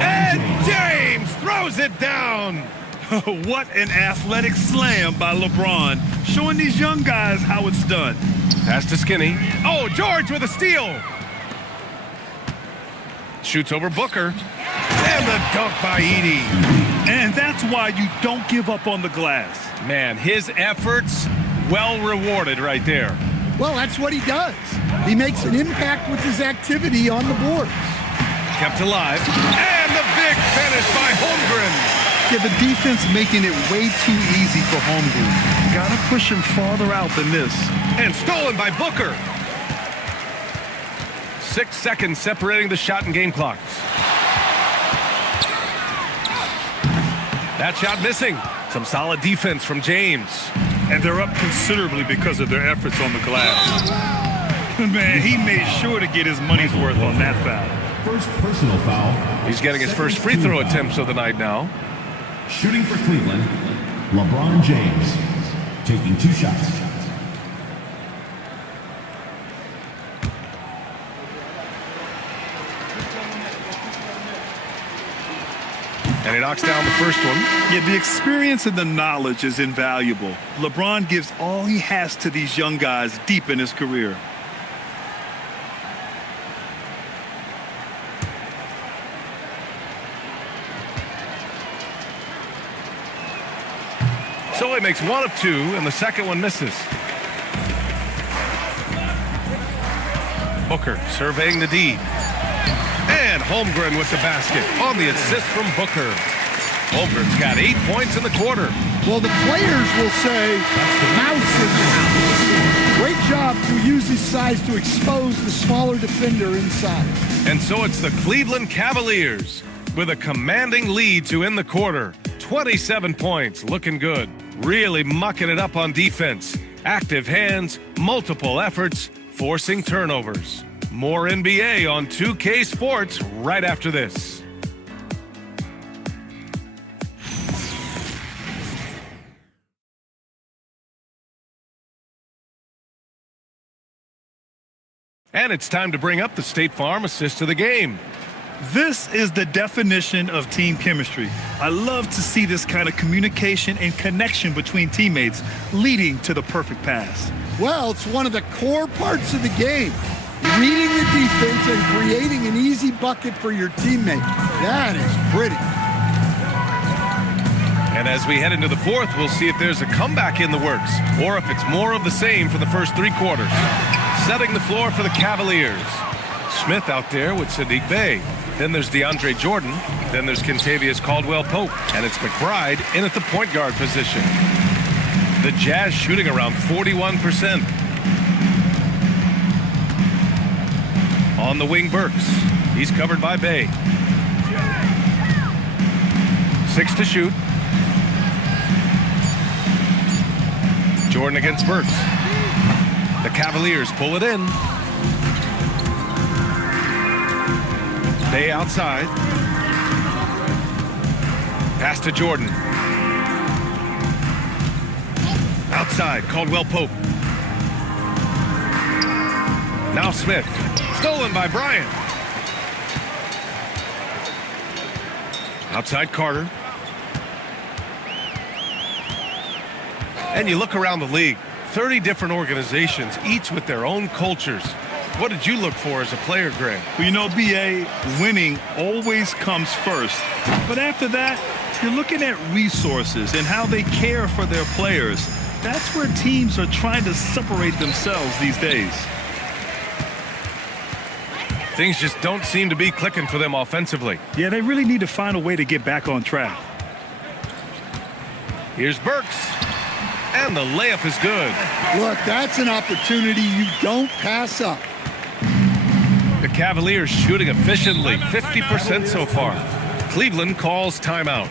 And James throws it down. What an athletic slam by LeBron, showing these young guys how it's done. Pass to Skinny. Oh, George with a steal. Shoots over Booker. And the dunk by Edey. And that's why you don't give up on the glass. Man, his efforts well rewarded right there. Well, that's what he does. He makes an impact with his activity on the boards. Kept alive. And the big finish by Holmgren. Yeah, the defense making it way too easy for Holmgren. Gotta push him farther out than this. And stolen by Booker. 6 seconds separating the shot and game clocks. That shot missing. Some solid defense from James. And they're up considerably because of their efforts on the glass. Man, he made sure to get his money's worth on that foul. First personal foul. He's getting his first free throw attempts of the night now. Shooting for Cleveland, LeBron James, taking 2 shots. And he knocks down the first one. Yeah, the experience and the knowledge is invaluable. LeBron gives all he has to these young guys deep in his career. So he makes 1 of 2, and the second one misses. Booker surveying the D. And Holmgren with the basket on the assist from Booker. Holmgren's got 8 points in the quarter. Well, the players will say, mouse in the house. Great job to use his size to expose the smaller defender inside. And so it's the Cleveland Cavaliers with a commanding lead to end the quarter. 27 points, looking good. Really mucking it up on defense. Active hands, multiple efforts, forcing turnovers. More NBA on 2K Sports right after this. And it's time to bring up the State Farm assist of the game. This is the definition of team chemistry. I love to see this kind of communication and connection between teammates leading to the perfect pass. Well, it's one of the core parts of the game. Reading the defense and creating an easy bucket for your teammate. That is pretty. And as we head into the fourth, we'll see if there's a comeback in the works or if it's more of the same for the first three quarters. Setting the floor for the Cavaliers. Smith out there with Sadiq Bey. Then there's DeAndre Jordan. Then there's Kentavious Caldwell-Pope. And it's McBride in at the point guard position. The Jazz shooting around 41%. On the wing, Burks. He's covered by Bey. 6 to shoot. Jordan against Burks. The Cavaliers pull it in. Bey outside. Pass to Jordan. Outside, Caldwell-Pope. Now Smith. Stolen by Bryant. Outside Carter. And you look around the league, 30 different organizations, each with their own cultures. What did you look for as a player, Greg? Well, you know, B.A., winning always comes first. But after that, you're looking at resources and how they care for their players. That's where teams are trying to separate themselves these days. Things just don't seem to be clicking for them offensively. Yeah, they really need to find a way to get back on track. Here's Burks. And the layup is good. Look, that's an opportunity you don't pass up. The Cavaliers shooting efficiently, 50% so far. Cleveland calls timeout.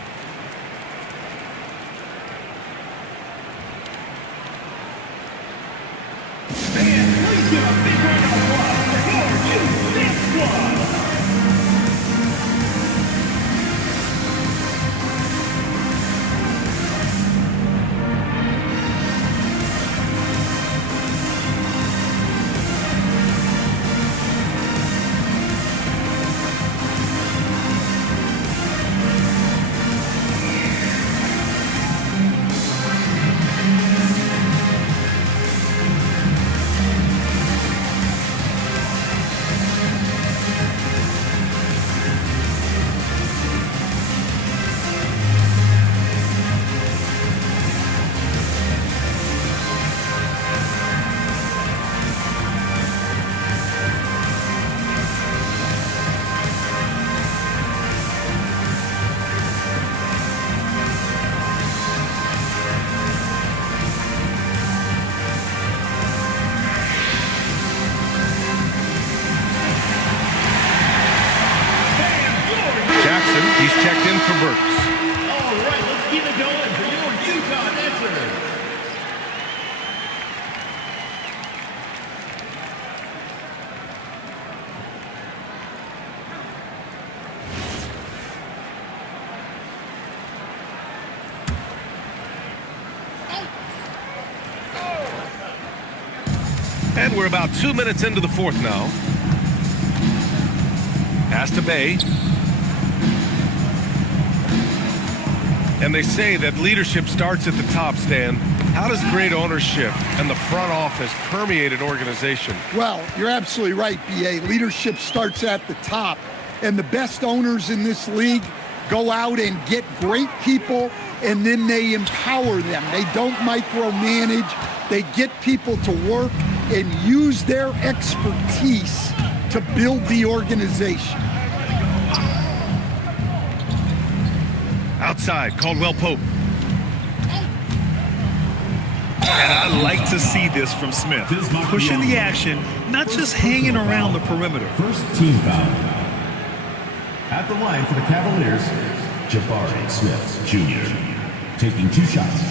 He's checked in for Burks. All right, let's keep it going for your Utah Netsers. And we're about 2 minutes into the fourth now. Pass to Bey. And they say that leadership starts at the top, Stan. How does great ownership and the front office permeate an organization? Well, you're absolutely right, B.A. Leadership starts at the top. And the best owners in this league go out and get great people, and then they empower them. They don't micromanage. They get people to work and use their expertise to build the organization. Outside, Caldwell-Pope. And I like to see this from Smith. Pushing the action, not just hanging around the perimeter. First team foul. At the line for the Cavaliers, Jabari Smith Jr. taking 2 shots.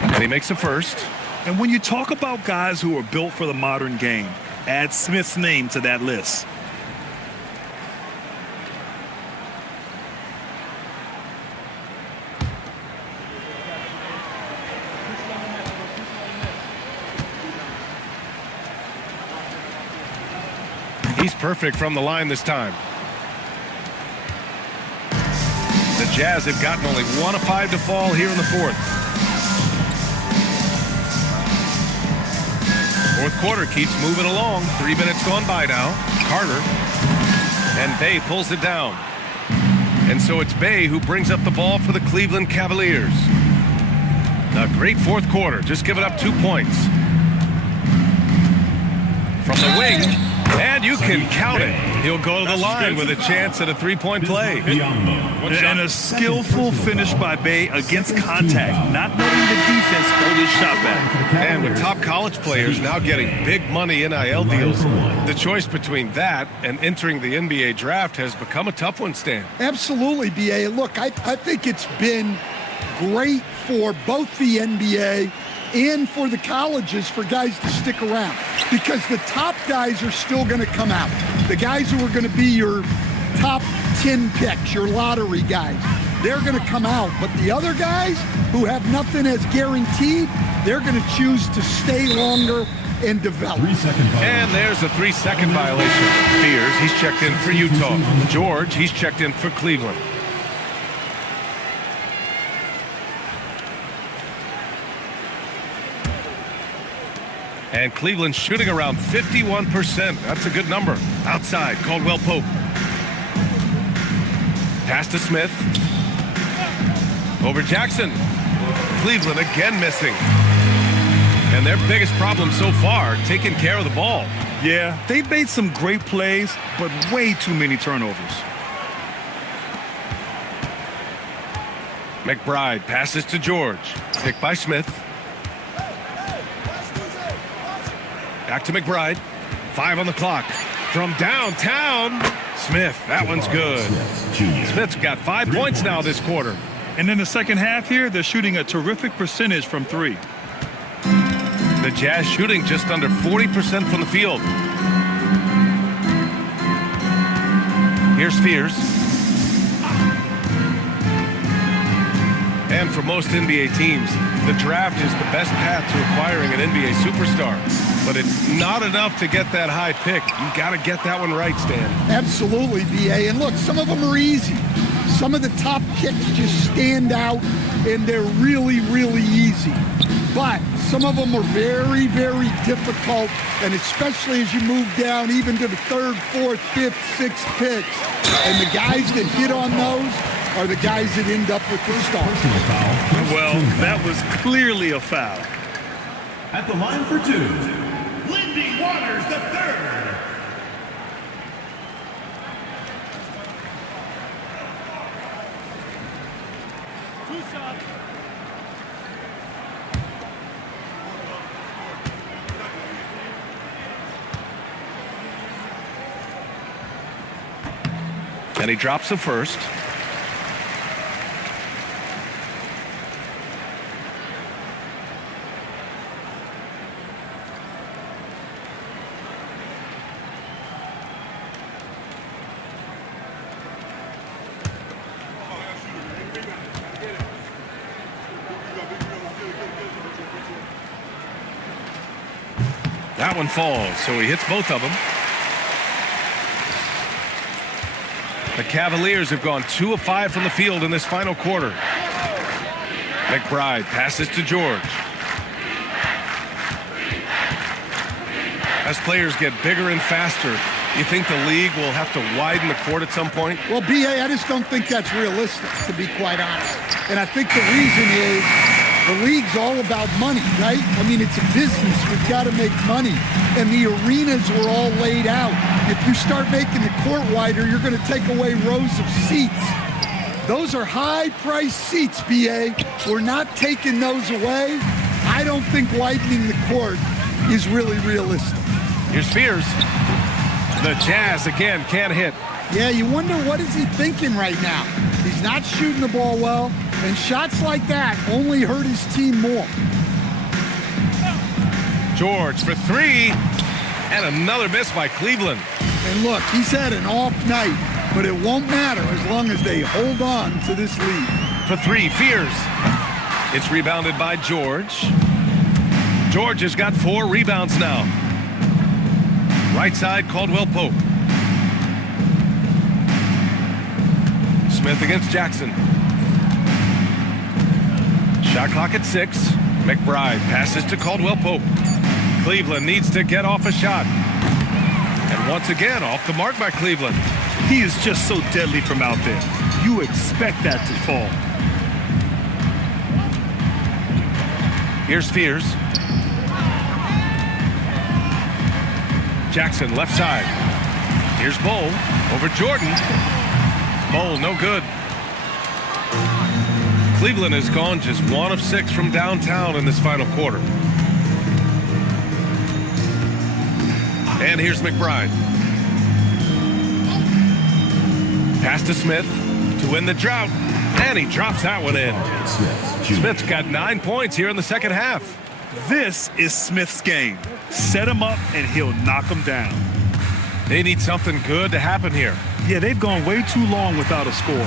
And he makes a first. And when you talk about guys who are built for the modern game, add Smith's name to that list. He's perfect from the line this time. The Jazz have gotten only 1 of 5 to fall here in the fourth. Fourth quarter keeps moving along. 3 minutes gone by now. Carter. And Bay pulls it down. And so it's Bay who brings up the ball for the Cleveland Cavaliers. A great fourth quarter. Just giving up 2 points. From the wing. And you can count it. He'll go to the line with a chance at a 3-point play. And a skillful finish by Bay against contact, not letting the defense hold his shot back. And with top college players now getting big money NIL deals, the choice between that and entering the NBA draft has become a tough one, Stan. Absolutely, BA. Look, I think it's been great for both the NBA and for the colleges for guys to stick around, because the top guys are still going to come out. The guys who are going to be your top 10 picks, your lottery guys, they're going to come out. But the other guys who have nothing as guaranteed, they're going to choose to stay longer and develop. And there's a 3-second violation. Fears, he's checked in for Utah. George, he's checked in for Cleveland. And Cleveland shooting around 51%. That's a good number. Outside, Caldwell Pope. Pass to Smith. Over Jackson. Cleveland again missing. And their biggest problem so far, taking care of the ball. Yeah, they've made some great plays, but way too many turnovers. McBride passes to George. Picked by Smith. Back to McBride. 5 on the clock. From downtown, Smith. That one's good. Smith's got 5 points now this quarter. And in the second half here, they're shooting a terrific percentage from 3. The Jazz shooting just under 40% from the field. Here's Fears. And for most NBA teams, the draft is the best path to acquiring an NBA superstar. But it's not enough to get that high pick. You've got to get that one right, Stan. Absolutely, BA. And look, some of them are easy. Some of the top picks just stand out, and they're really, really easy. But some of them are very, very difficult, and especially as you move down even to the 3rd, 4th, 5th, 6th picks. And the guys that hit on those are the guys that end up with the stars. Well, that was clearly a foul. At the line for 2. Waters the third. And he drops the first. That one falls, so he hits both of them. The Cavaliers have gone 2 of 5 from the field in this final quarter. McBride passes to George. As players get bigger and faster, you think the league will have to widen the court at some point? Well, BA, I just don't think that's realistic, to be quite honest. And I think the reason is The league's all about money, right? I mean, it's a business. We've got to make money. And the arenas were all laid out. If you start making the court wider, you're going to take away rows of seats. Those are high-priced seats, BA. We're not taking those away. I don't think widening the court is really realistic. Here's Spears. The Jazz again can't hit. Yeah, you wonder what is he thinking right now. He's not shooting the ball well, and shots like that only hurt his team more. George for three, and another miss by Cleveland. And look, he's had an off night, but it won't matter as long as they hold on to this lead. For three, Fears. It's rebounded by George. George has got 4 rebounds now. Right side, Caldwell Pope. Smith against Jackson. Shot clock at 6. McBride passes to Caldwell Pope. Cleveland needs to get off a shot. And once again, off the mark by Cleveland. He is just so deadly from out there. You expect that to fall. Here's Fears. Jackson, left side. Here's Bull over Jordan. Bull, no good. Cleveland has gone just 1 of 6 from downtown in this final quarter. And here's McBride. Pass to Smith to win the drought. And he drops that one in. Smith's got 9 points here in the second half. This is Smith's game. Set him up and he'll knock him down. They need something good to happen here. Yeah, they've gone way too long without a score.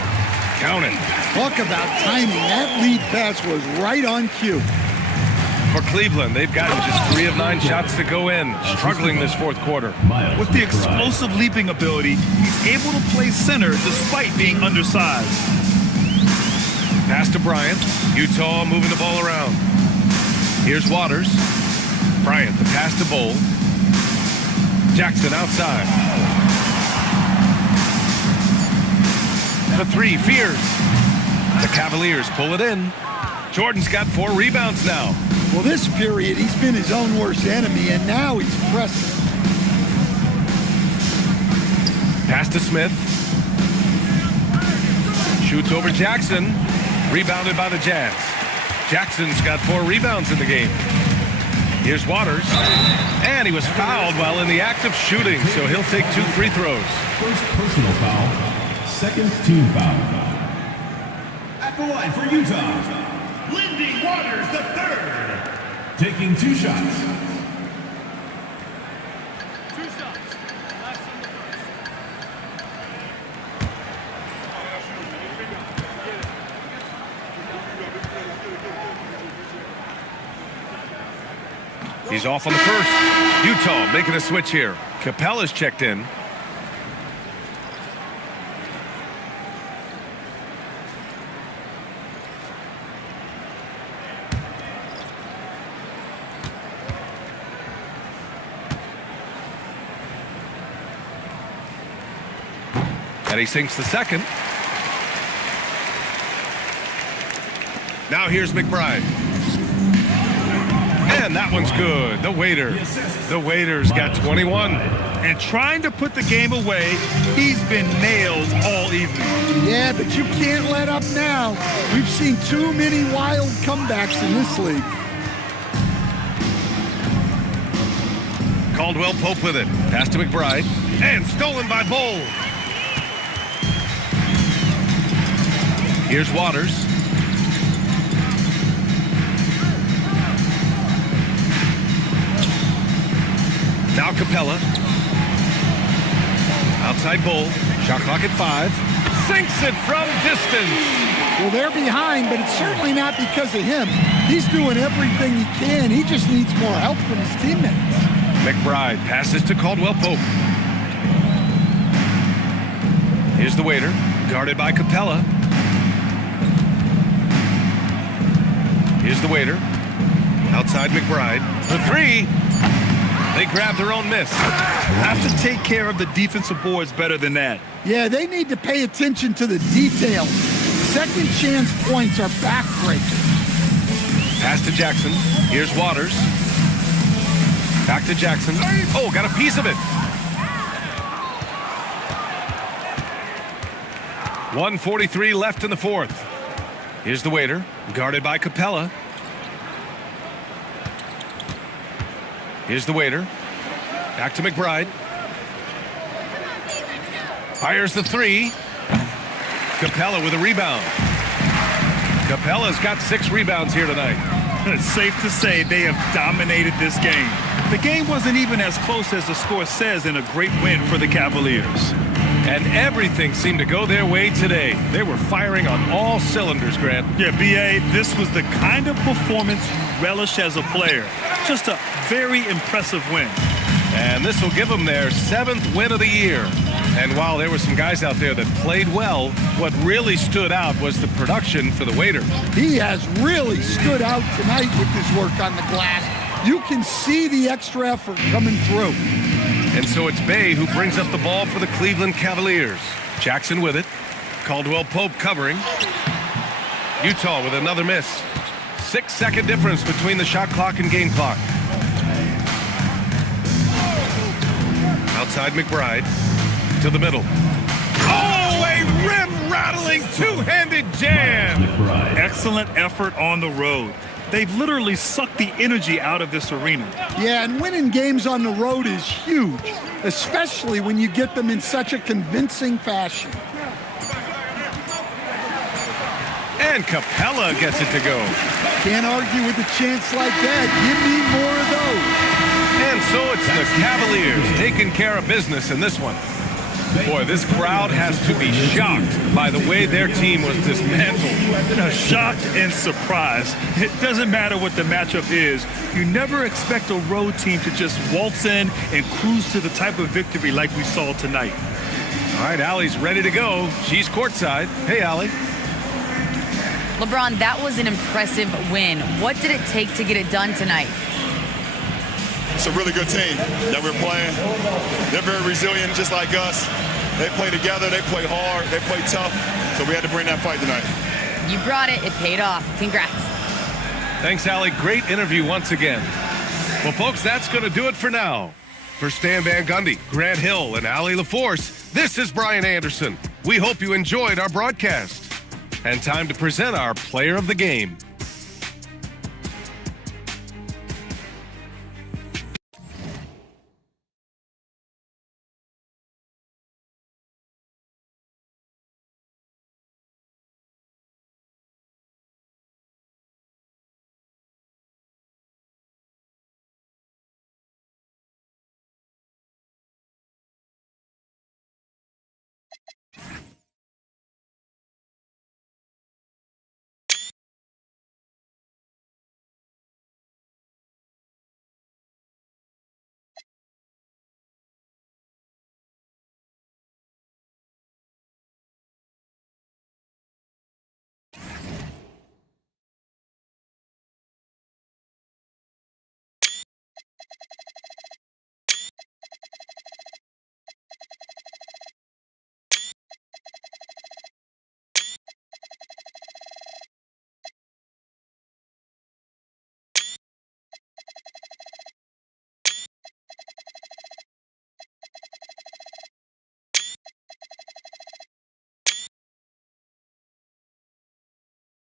Count it. Talk about timing. That lead pass was right on cue. For Cleveland, they've gotten just 3 of 9 shots to go in, struggling this fourth quarter. With the explosive leaping ability, he's able to play center despite being undersized. Pass to Bryant. Utah moving the ball around. Here's Waters. Bryant, the pass to Bull. Jackson outside. For 3, Fears. The Cavaliers pull it in. Jordan's got 4 rebounds now. Well, this period, he's been his own worst enemy, and now he's pressing. Pass to Smith. Shoots over Jackson. Rebounded by the Jazz. Jackson's got 4 rebounds in the game. Here's Waters. And he was fouled while in the act of shooting, so he'll take 2 free throws. First personal foul, second team foul. At the line for Utah, Lindy Waters III. taking 2 shots. He's off on the first. Utah making a switch here. Capella's checked in. And he sinks the second. Now here's McBride. And that one's good. The Waiters got 21. And trying to put the game away, he's been nailed all evening. Yeah, but you can't let up now. We've seen too many wild comebacks in this league. Caldwell Pope with it. Pass to McBride. And stolen by Bull. Here's Waters. Now Capella. Outside Bull. Shot clock at 5. Sinks it from distance. Well, they're behind, but it's certainly not because of him. He's doing everything he can. He just needs more help from his teammates. McBride passes to Caldwell Pope. Here's the Waiter. Guarded by Capella. Here's the Waiter. Outside McBride. For 3. They grab their own miss. Have to take care of the defensive boards better than that. Yeah, they need to pay attention to the details. Second chance points are backbreakers. Pass to Jackson. Here's Waters. Back to Jackson. Oh, got a piece of it. 1:43 left in the fourth. Here's the waiter, guarded by Capella. Here's the waiter. Back to McBride. Fires the three. Capella with a rebound. Capella's got 6 rebounds here tonight. It's safe to say they have dominated this game. The game wasn't even as close as the score says in a great win for the Cavaliers. And everything seemed to go their way today. They were firing on all cylinders, Grant. Yeah, B.A., this was the kind of performance you relish as a player. Just a very impressive win. And this will give them their 7th win of the year. And while there were some guys out there that played well, what really stood out was the production for the waiter. He has really stood out tonight with his work on the glass. You can see the extra effort coming through. And so it's Bay who brings up the ball for the Cleveland Cavaliers. Jackson with it. Caldwell Pope covering. Utah with another miss. 6-second difference between the shot clock and game clock. Outside McBride. To the middle. Oh, a rim-rattling two-handed jam. Excellent effort on the road. They've literally sucked the energy out of this arena. Yeah, and winning games on the road is huge, especially when you get them in such a convincing fashion. And Capella gets it to go. Can't argue with a chance like that. Give me more of those. And so it's the Cavaliers taking care of business in this one. Boy, this crowd has to be shocked by the way their team was dismantled. Shocked and surprised. It doesn't matter what the matchup is. You never expect a road team to just waltz in and cruise to the type of victory like we saw tonight. All right, Allie's ready to go. She's courtside. Hey, Allie. LeBron, that was an impressive win. What did it take to get it done tonight? It's a really good team that we're playing. They're very resilient, just like us. They play together, they play hard, they play tough. So we had to bring that fight tonight. You brought it. It paid off. Congrats. Thanks, Allie. Great interview once again. Well, folks, that's going to do it for now. For Stan Van Gundy, Grant Hill, and Allie LaForce, this is Brian Anderson. We hope you enjoyed our broadcast. And time to present our player of the game.